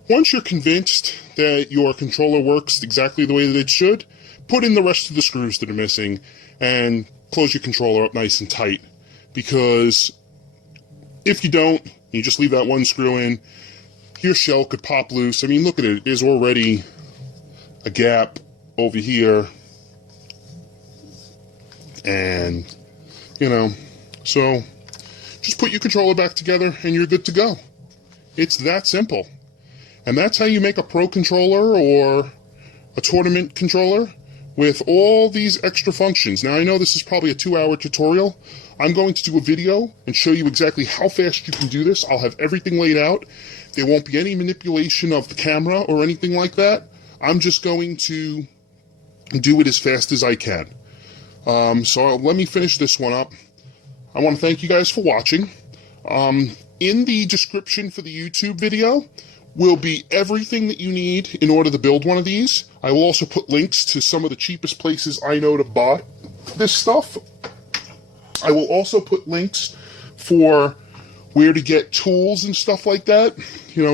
once you're convinced that your controller works exactly the way that it should, put in the rest of the screws that are missing and close your controller up nice and tight. Because if you don't, you just leave that one screw in, your shell could pop loose. I mean, look at it. There's already a gap over here. And, so just put your controller back together and you're good to go. It's that simple. And that's how you make a pro controller or a tournament controller with all these extra functions. Now, I know this is probably a 2-hour tutorial. I'm going to do a video and show you exactly how fast you can do this. I'll have everything laid out. There won't be any manipulation of the camera or anything like that. I'm just going to do it as fast as I can. So let me finish this one up. I want to thank you guys for watching. In the description for the YouTube video will be everything that you need in order to build one of these. I will also put links to some of the cheapest places I know to buy this stuff. I will also put links for where to get tools and stuff like that.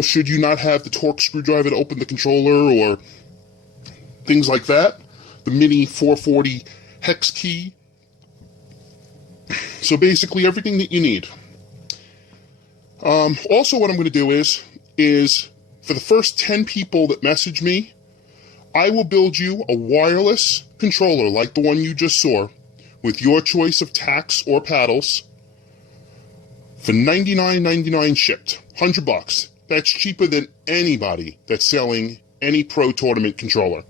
Should you not have the Torx screwdriver to open the controller or things like that. The mini 440 hex key. So basically everything that you need. Also what I'm going to do is for the first 10 people that message me, I will build you a wireless controller like the one you just saw with your choice of tacks or paddles for $99.99 shipped. $100. That's cheaper than anybody that's selling any pro tournament controller.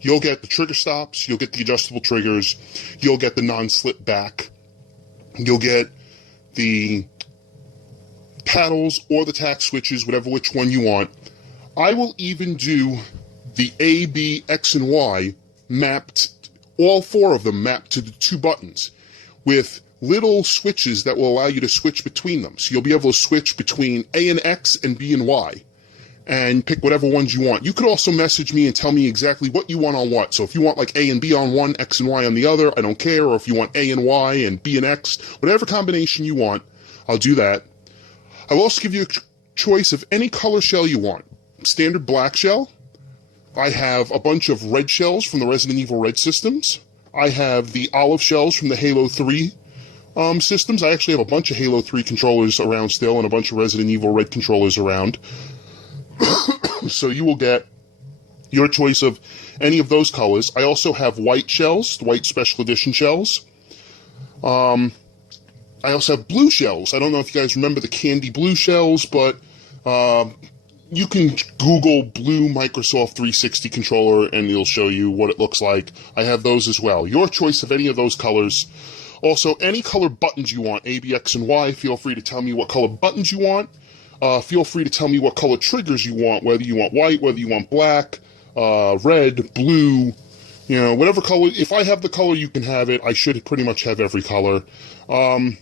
You'll get the trigger stops, you'll get the adjustable triggers, you'll get the non-slip back, you'll get the paddles or the tack switches, which one you want. I will even do the A, B, X, and Y mapped, all 4 of them mapped to the 2 buttons with little switches that will allow you to switch between them. So you'll be able to switch between A and X and B and Y and pick whatever ones you want. You could also message me and tell me exactly what you want on what. So if you want like A and B on one, X and Y on the other, I don't care. Or if you want A and Y and B and X, whatever combination you want, I'll do that. I will also give you a choice of any color shell you want. Standard black shell. I have a bunch of red shells from the Resident Evil Red systems. I have the olive shells from the Halo 3 systems. I actually have a bunch of Halo 3 controllers around still and a bunch of Resident Evil Red controllers around. So you will get your choice of any of those colors. I also have white shells, white special edition shells. I also have blue shells. I don't know if you guys remember the candy blue shells, but you can Google blue Microsoft 360 controller and it'll show you what it looks like. I have those as well. Your choice of any of those colors. Also, any color buttons you want, A, B, X, and Y, feel free to tell me what color buttons you want. Feel free to tell me what color triggers you want, whether you want white, whether you want black, red, blue, you know, whatever color. If I have the color, you can have it. I should pretty much have every color. Bottom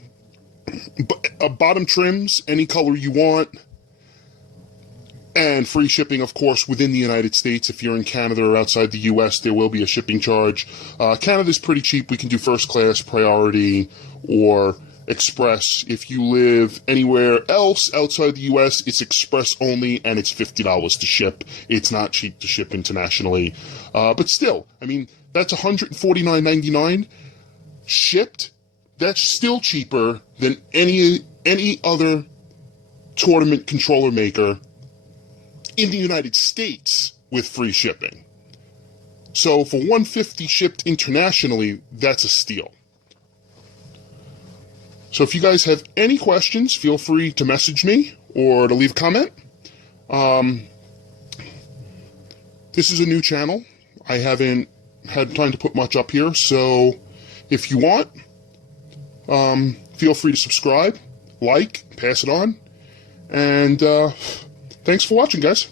trims, any color you want. And free shipping, of course, within the United States. If you're in Canada or outside the U.S., there will be a shipping charge. Canada's pretty cheap. We can do first class, priority, or express. If you live anywhere else outside the U.S., it's express only, and it's $50 to ship. It's not cheap to ship internationally. But still, I mean, that's $149.99 shipped. That's still cheaper than any other tournament controller maker in the United States with free shipping. So for $150 shipped internationally, that's a steal. So if you guys have any questions, feel free to message me or to leave a comment. This is a new channel. I haven't had time to put much up here, so if you want, feel free to subscribe, like, pass it on, and thanks for watching, guys.